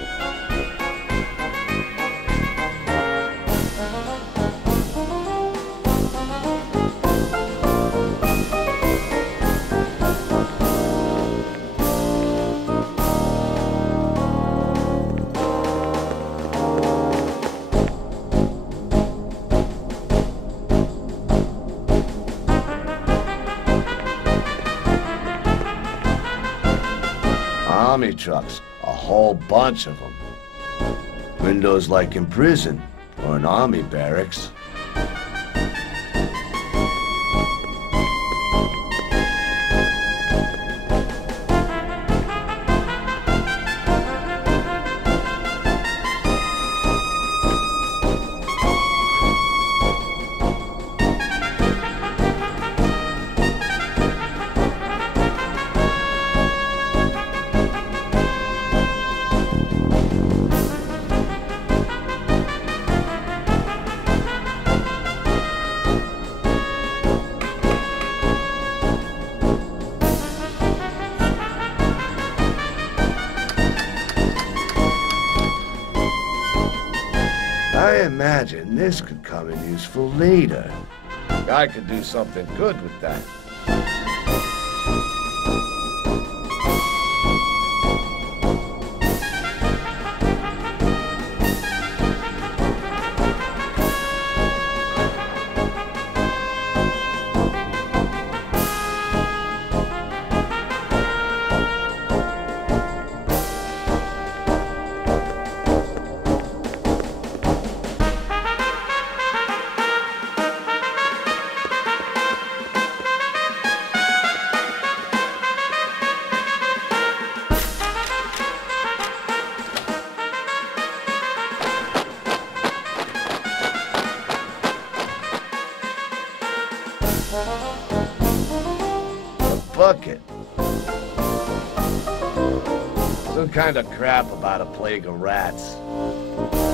Army trucks, a whole bunch of them. Windows like in prison or an army barracks. I imagine this could come in useful later. I could do something good with that. Bucket. Some kind of crap about a plague of rats.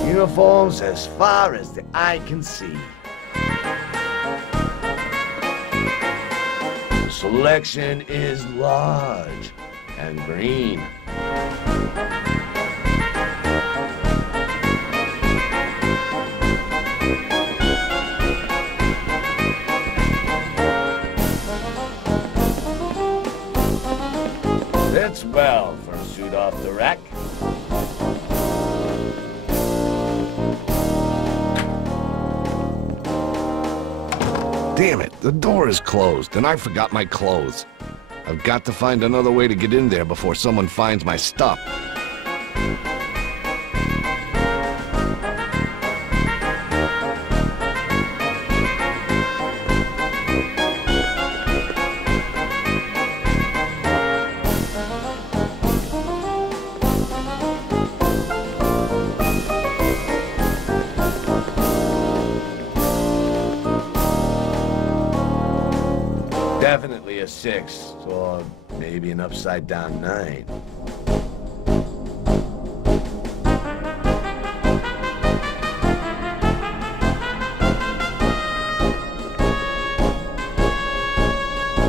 Uniforms as far as the eye can see. The selection is large and green. Fits well for a suit off the rack. Damn it, the door is closed and I forgot my clothes. I've got to find another way to get in there before someone finds my stuff. Definitely a 6, or maybe an upside-down 9.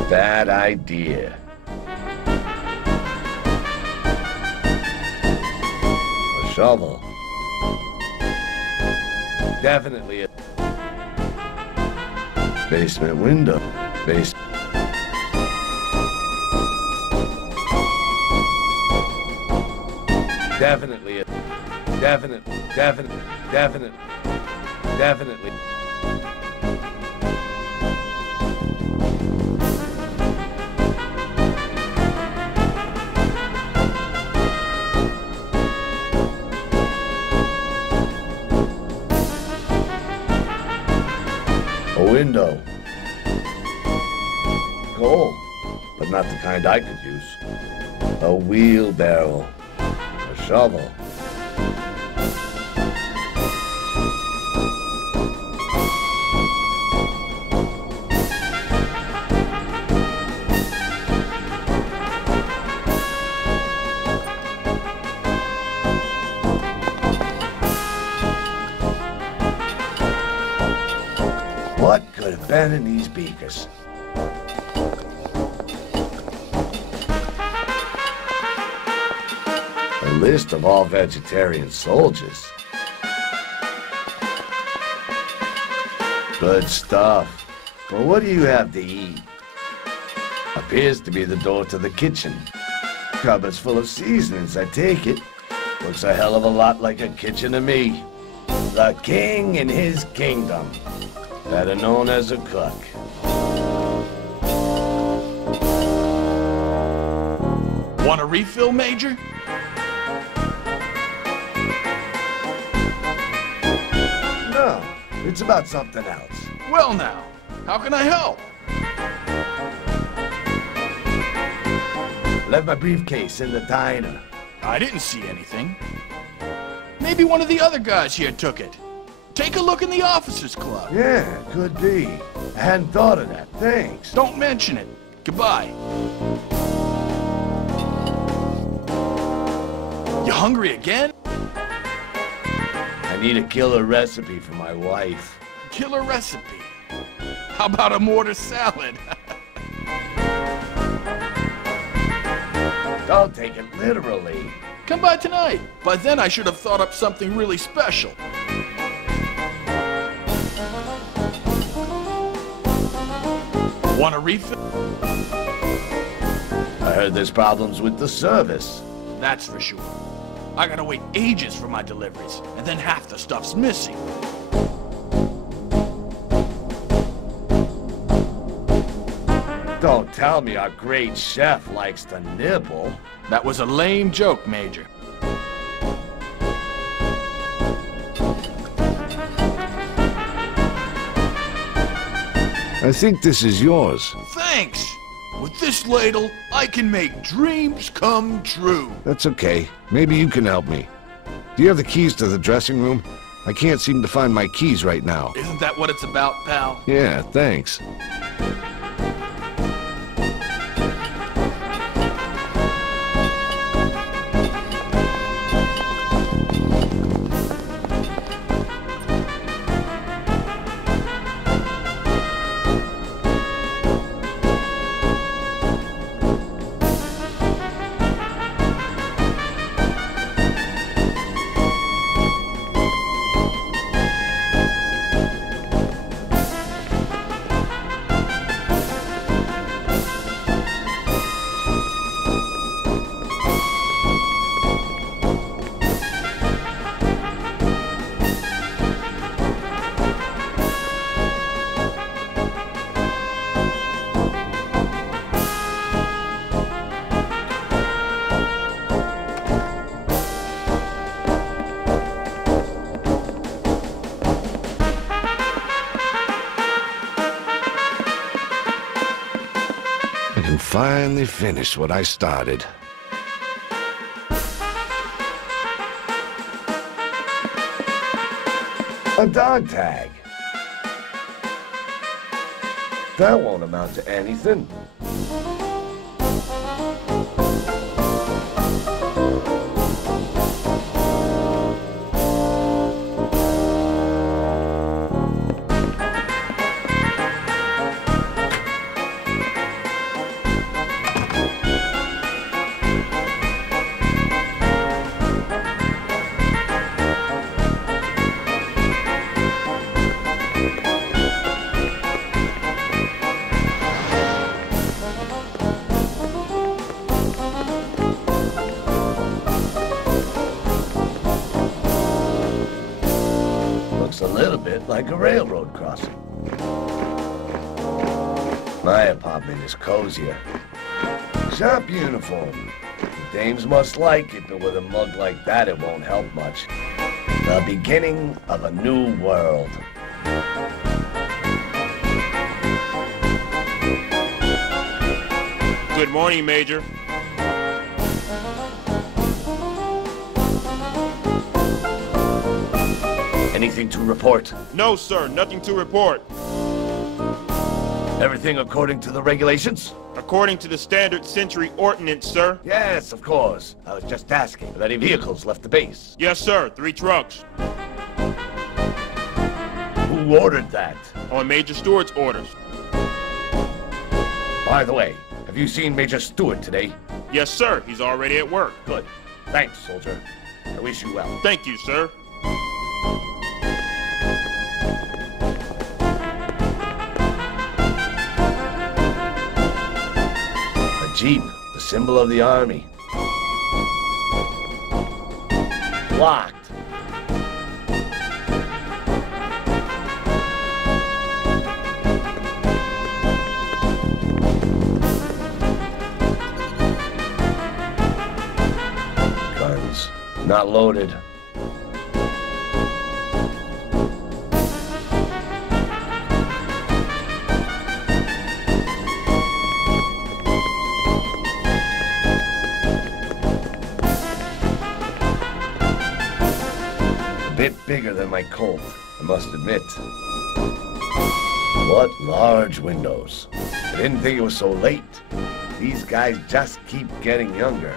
Bad idea. A shovel. Definitely a basement window. Definitely. A window. Gold, but not the kind I could use. A wheelbarrow. A shovel. could have been in these beakers. A list of all vegetarian soldiers. Good stuff. But what do you have to eat? Appears to be the door to the kitchen. Cupboard's full of seasonings, I take it. Looks a hell of a lot like a kitchen to me. The king in his kingdom. Better known as a cook. Want a refill, Major? No, it's about something else. Well now, how can I help? Left my briefcase in the diner. I didn't see anything. Maybe one of the other guys here took it. Take a look in the officers' club. Yeah, could be. I hadn't thought of that. Thanks. Don't mention it. Goodbye. You hungry again? I need a killer recipe for my wife. Killer recipe? How about a mortar salad? Don't take it literally. Come by tonight. By then I should have thought up something really special. Want a refill? I heard there's problems with the service. That's for sure. I gotta wait ages for my deliveries, and then half the stuff's missing. Don't tell me our great chef likes to nibble. That was a lame joke, Major. I think this is yours. Thanks! With this ladle, I can make dreams come true. That's okay. Maybe you can help me. Do you have the keys to the dressing room? I can't seem to find my keys right now. Isn't that what it's about, pal? Yeah, thanks. Finally finished what I started. A dog tag. That won't amount to anything. A little bit like a railroad crossing. My apartment is cozier. Sharp uniform. The dames must like it, but with a mug like that, it won't help much. The beginning of a new world. Good morning, Major. Anything to report? No, sir. Nothing to report. Everything according to the regulations? According to the standard century ordinance, sir. Yes, of course. I was just asking if any vehicles left the base. Yes, sir. 3 trucks. Who Who ordered that? On Major Stewart's orders. By the way, have you seen Major Stewart today? Yes, sir. He's already at work. Good. Thanks, soldier. I wish you well. Thank you, sir. A Jeep, the symbol of the Army. Locked. Guns. Not loaded. A bit bigger than my Colt, I must admit. What large windows. I didn't think it was so late. These guys just keep getting younger.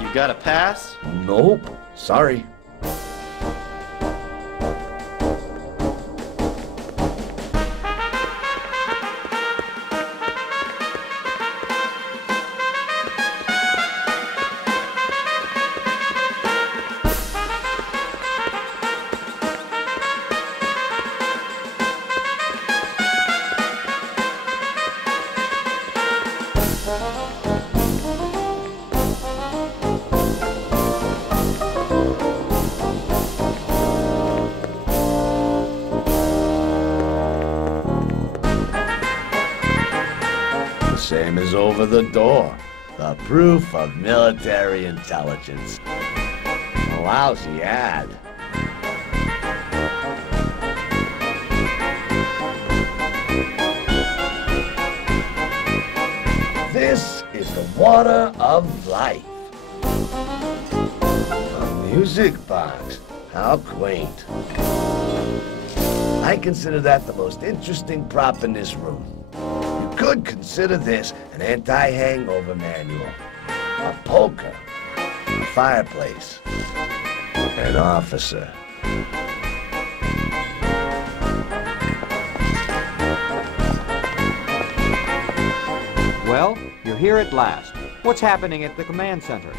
You got a pass? Nope. Sorry. Same as over the door. The proof of military intelligence. A lousy ad. This is the water of life. A music box. How quaint. I consider that the most interesting prop in this room. You could consider this an anti-hangover manual, a poker, a fireplace, an officer. Well, you're here at last. What's happening at the command center?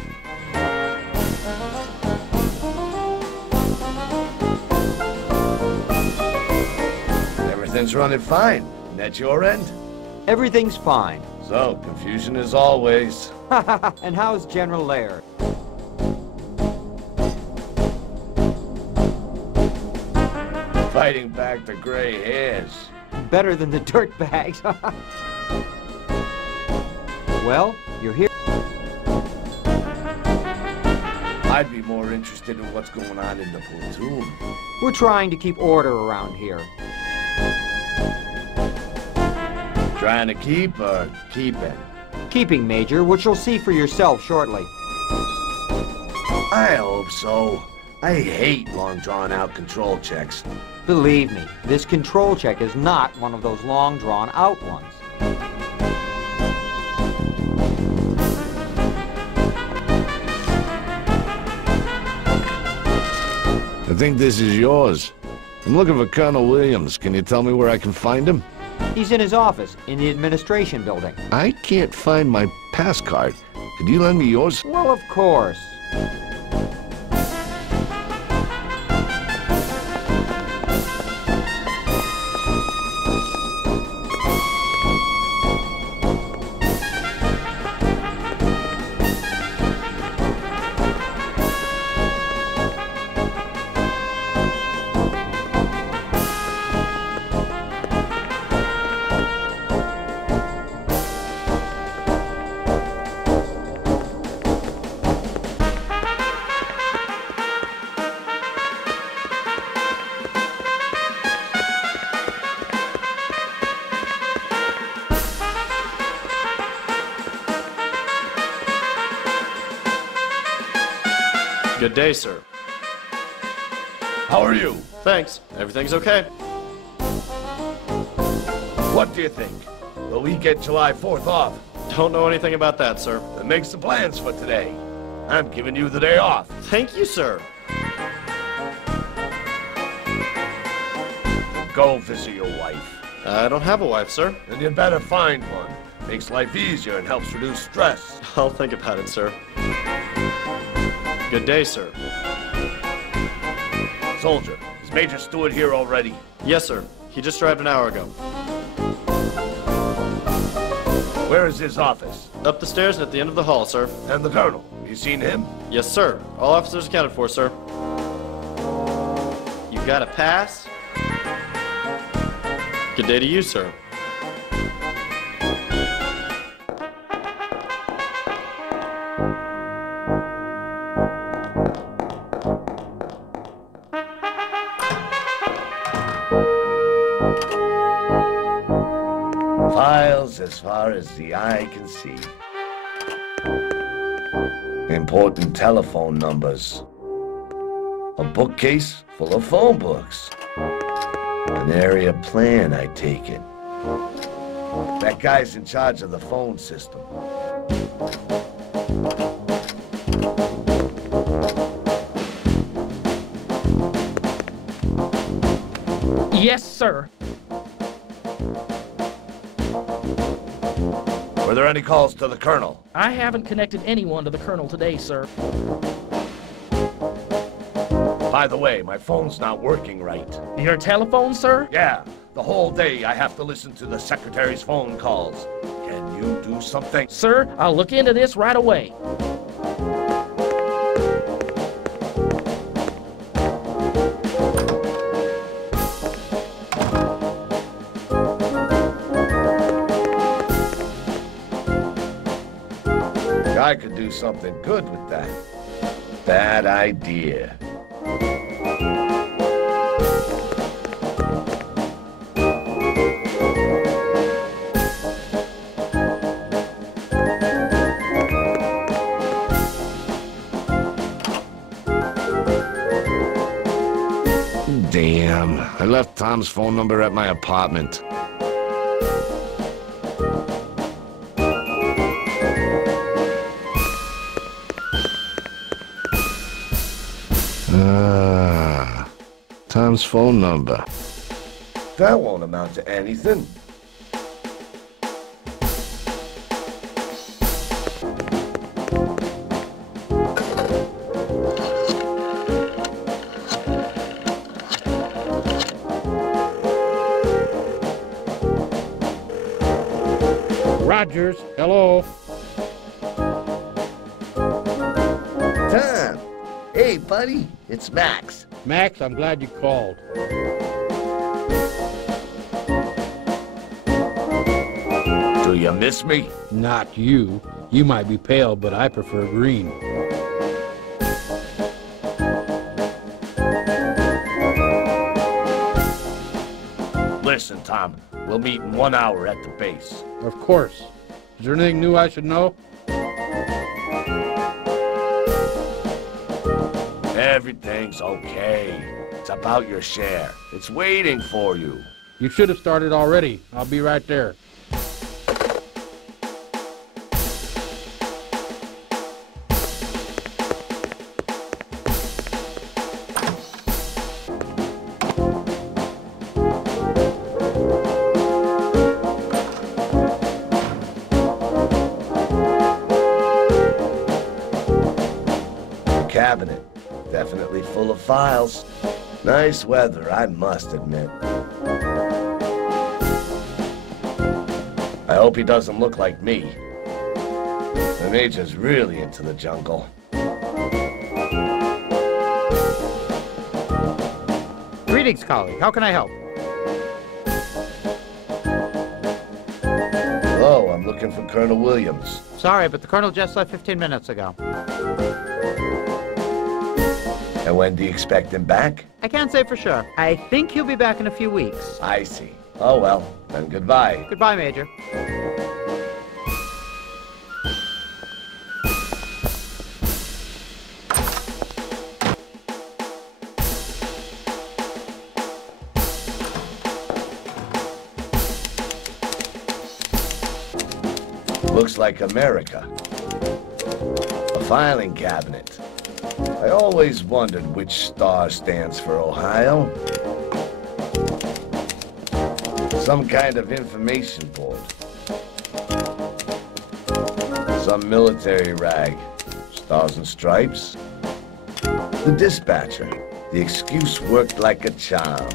Everything's running fine. And at your end? Everything's fine. So, confusion as always. And how's General Laird? Fighting back the gray hairs. Better than the dirtbags. Well, you're here. I'd be more interested in what's going on in the platoon. We're trying to keep order around here. Trying to keep or keeping? Keeping, Major, which you'll see for yourself shortly. I hope so. I hate long drawn-out control checks. Believe me, this control check is not one of those long drawn-out ones. I think this is yours. I'm looking for Colonel Williams. Can you tell me where I can find him? He's in his office, in the administration building. I can't find my pass card. Could you lend me yours? Well, of course. Good day, sir. How are you? Thanks. Everything's okay. What do you think? Will we get July 4th off? Don't know anything about that, sir. Then make some plans for today. I'm giving you the day off. Thank you, sir. Go visit your wife. I don't have a wife, sir. Then you'd better find one. Makes life easier and helps reduce stress. I'll think about it, sir. Good day, sir. Soldier, is Major Stewart here already? Yes, sir. He just arrived an hour ago. Where is his office? Up the stairs and at the end of the hall, sir. And the colonel? You seen him? Yes, sir. All officers accounted for, sir. You got a pass? Good day to you, sir. Files as far as the eye can see. Important telephone numbers. A bookcase full of phone books. An area plan, I take it. That guy's in charge of the phone system. Yes, sir. Were there any calls to the colonel? I haven't connected anyone to the colonel today, sir. By the way, my phone's not working right. Your telephone, sir? Yeah, the whole day I have to listen to the secretary's phone calls. Can you do something? Sir, I'll look into this right away. I could do something good with that. Bad idea. Damn, I left Tom's phone number at my apartment. Tom's phone number. That won't amount to anything. Rogers, hello. Tom! Hey, buddy, it's Max. Max, I'm glad you called. Do you miss me? Not you. You might be pale, but I prefer green. Listen, Tom, we'll meet in 1 hour at the base. Of course. Is there anything new I should know? Everything's okay. It's about your share. It's waiting for you. You should have started already. I'll be right there. Cabinet. Definitely full of files. Nice weather, I must admit. I hope he doesn't look like me. The Major's really into the jungle. Greetings, colleague. How can I help? Hello, I'm looking for Colonel Williams. Sorry, but the colonel just left 15 minutes ago. And when do you expect him back? I can't say for sure. I think he'll be back in a few weeks. I see. Oh well, then goodbye. Goodbye, Major. Looks like America. A filing cabinet. I always wondered which star stands for Ohio. Some kind of information board. Some military rag. Stars and stripes. The dispatcher. The excuse worked like a charm.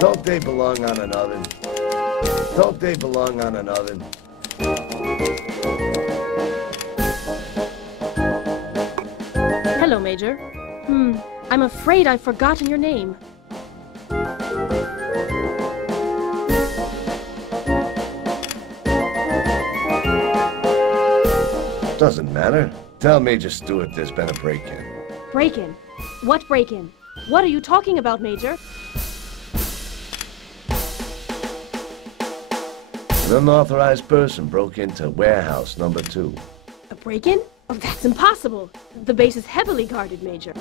Don't they belong on an oven? Don't they belong on an oven? Hello, Major. I'm afraid I've forgotten your name. Doesn't matter. Tell Major Stewart there's been a break-in. Break-in? What break-in? What are you talking about, Major? An unauthorized person broke into warehouse number 2. A break-in? Oh, that's impossible. The base is heavily guarded, Major.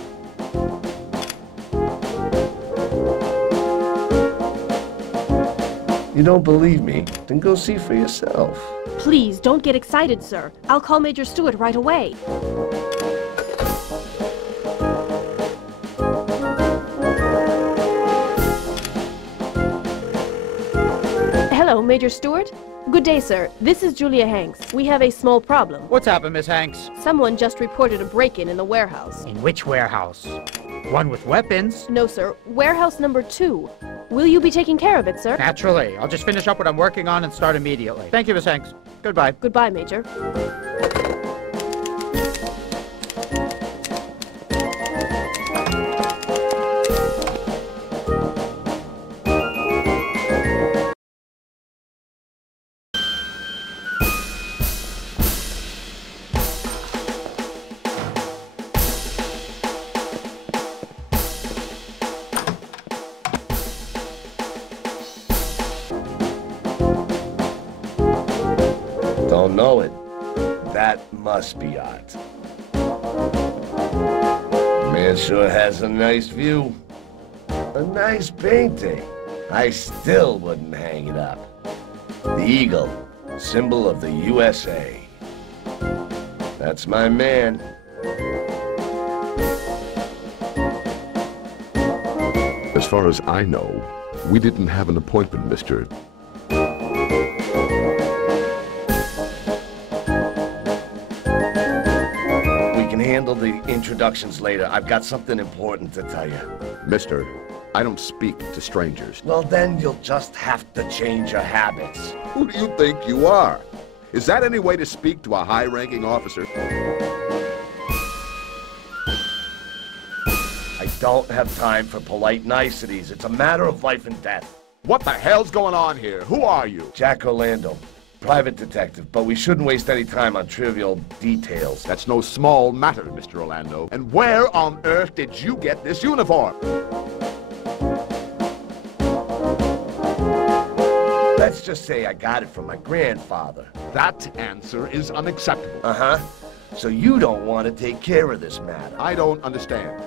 You don't believe me? Then go see for yourself. Please, don't get excited, sir. I'll call Major Stewart right away. Hello, Major Stewart. Good day, sir. This is Julia Hanks. We have a small problem. What's happened, Miss Hanks? Someone just reported a break-in in the warehouse. In which warehouse? One with weapons? No, sir. Warehouse number 2. Will you be taking care of it, sir? Naturally. I'll just finish up what I'm working on and start immediately. Thank you, Miss Hanks. Goodbye. Goodbye, Major. Don't know it. That must be art. Man sure has a nice view. A nice painting. I still wouldn't hang it up. The eagle, symbol of the USA. That's my man. As far as I know, we didn't have an appointment, Mr. Handle the introductions later. I've got something important to tell you. Mister, I don't speak to strangers. Well, then you'll just have to change your habits. Who do you think you are? Is that any way to speak to a high-ranking officer? I don't have time for polite niceties. It's a matter of life and death. What the hell's going on here? Who are you? Jack Orlando. Private detective, but we shouldn't waste any time on trivial details. That's no small matter, Mr. Orlando. And where on earth did you get this uniform? Let's just say I got it from my grandfather. That answer is unacceptable. Uh-huh. So you don't want to take care of this matter. I don't understand.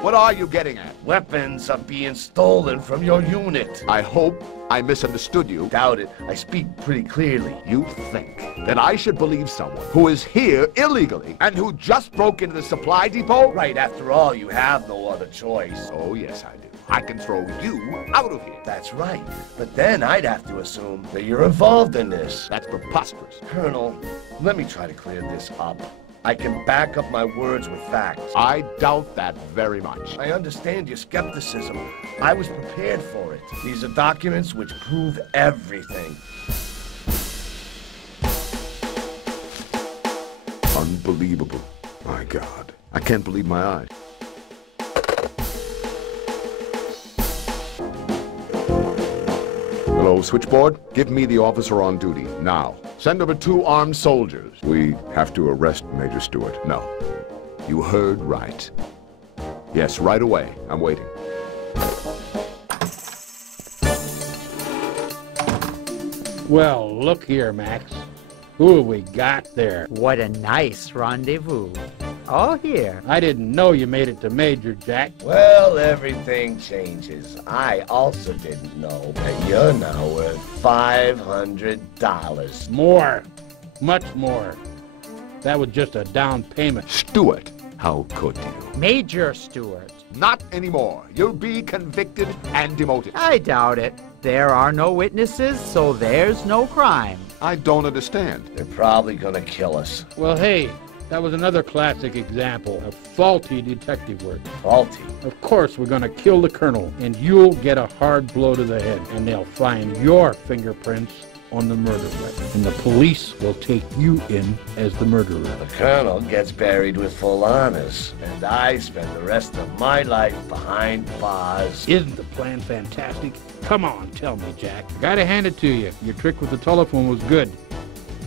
What are you getting at? Weapons are being stolen from your unit. I hope I misunderstood you. Doubt it. I speak pretty clearly. You think that I should believe someone who is here illegally and who just broke into the supply depot? Right, after all, you have no other choice. Oh, yes, I do. I can throw you out of here. That's right. But then I'd have to assume that you're involved in this. That's preposterous. Colonel, let me try to clear this up. I can back up my words with facts. I doubt that very much. I understand your skepticism. I was prepared for it. These are documents which prove everything. Unbelievable. My God. I can't believe my eyes. Hello, switchboard? Give me the officer on duty, now. Send over 2 armed soldiers. We have to arrest Major Stewart. No. You heard right. Yes, right away. I'm waiting. Well, look here, Max. Who have we got there? What a nice rendezvous. All here. I didn't know you made it to Major, Jack. Well, everything changes. I also didn't know that you're now worth $500. More. Much more. That was just a down payment. Stewart, how could you? Major Stewart. Not anymore. You'll be convicted and demoted. I doubt it. There are no witnesses, so there's no crime. I don't understand. They're probably gonna kill us. Well, hey, that was another classic example of faulty detective work. Faulty? Of course, we're gonna kill the colonel, and you'll get a hard blow to the head, and they'll find your fingerprints on the murder weapon. And the police will take you in as the murderer. The colonel gets buried with full honors, and I spend the rest of my life behind bars. Isn't the plan fantastic? Come on, tell me, Jack. I gotta hand it to you. Your trick with the telephone was good.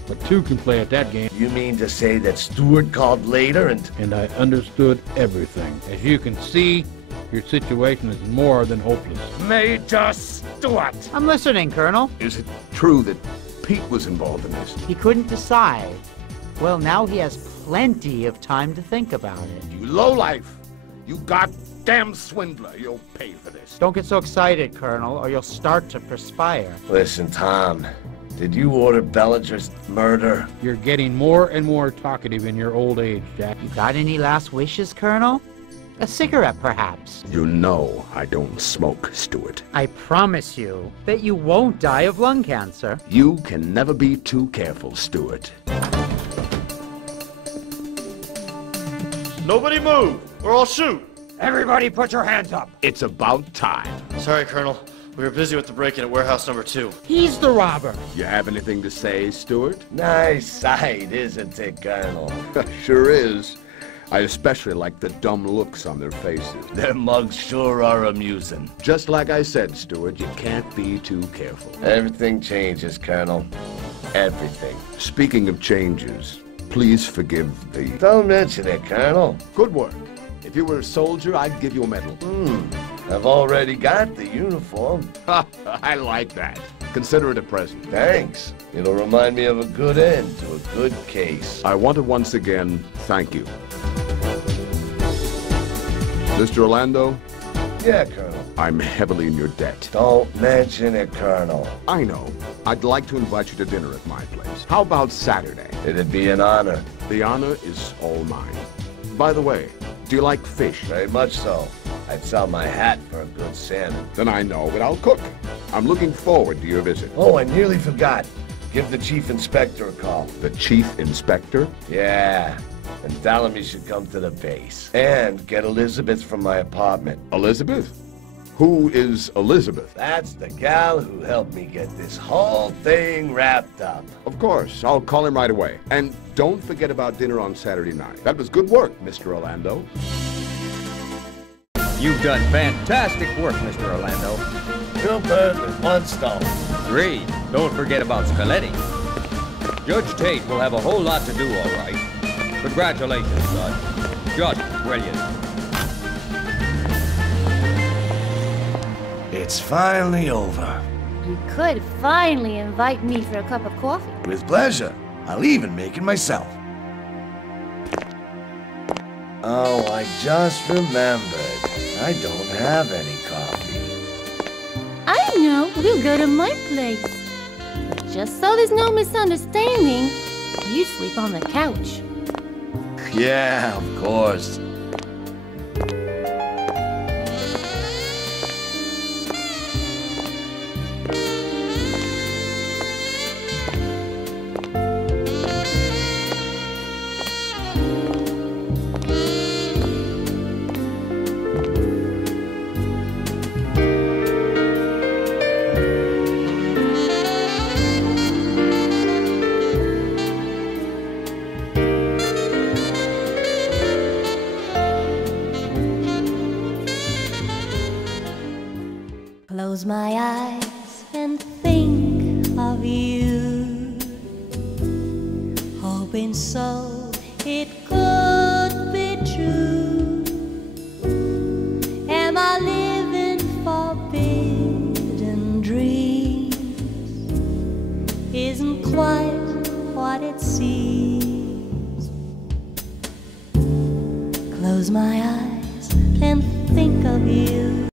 But two can play at that game. You mean to say that Stewart called later And I understood everything. As you can see, your situation is more than hopeless. Major Stewart! I'm listening, Colonel. Is it true that Pete was involved in this? He couldn't decide. Well, now he has plenty of time to think about it. You lowlife! You goddamn swindler! You'll pay for this. Don't get so excited, Colonel, or you'll start to perspire. Listen, Tom. Did you order Bellinger's murder? You're getting more and more talkative in your old age, Jack. You got any last wishes, Colonel? A cigarette, perhaps? You know I don't smoke, Stewart. I promise you that you won't die of lung cancer. You can never be too careful, Stewart. Nobody move, or I'll shoot. Everybody put your hands up. It's about time. Sorry, Colonel. We were busy with the break-in at warehouse number 2. He's the robber. You have anything to say, Stewart? Nice sight, isn't it, Colonel? Sure is. I especially like the dumb looks on their faces. Their mugs sure are amusing. Just like I said, Stewart, you can't be too careful. Everything changes, Colonel. Everything. Speaking of changes, please forgive the... Don't mention it, Colonel. Good work. If you were a soldier, I'd give you a medal. I've already got the uniform. I like that. Consider it a present. Thanks. It'll remind me of a good end to a good case. I want to once again thank you. Mr. Orlando? Yeah, Colonel. I'm heavily in your debt. Don't mention it, Colonel. I know. I'd like to invite you to dinner at my place. How about Saturday? It'd be an honor. The honor is all mine. By the way, do you like fish? Very much so. I'd sell my hat for a good salmon. Then I know what I'll cook. I'm looking forward to your visit. Oh, I nearly forgot. Give the Chief Inspector a call. The Chief Inspector? Yeah. And tell him he should come to the base. And get Elizabeth from my apartment. Elizabeth? Who is Elizabeth? That's the gal who helped me get this whole thing wrapped up. Of course. I'll call him right away. And don't forget about dinner on Saturday night. That was good work, Mr. Orlando. You've done fantastic work, Mr. Orlando. 2 birds with 1 stone. 3. Don't forget about Scaletti. Judge Tate will have a whole lot to do, all right. Congratulations, son. Just brilliant. It's finally over. You could finally invite me for a cup of coffee. With pleasure. I'll even make it myself. Oh, I just remembered. I don't have any coffee. I know. We'll go to my place. But just so there's no misunderstanding, you sleep on the couch. Yeah, of course. Close my eyes and think of you, hoping so it could be true. Am I living forbidden dreams? Isn't quite what it seems. Close my eyes and think of you.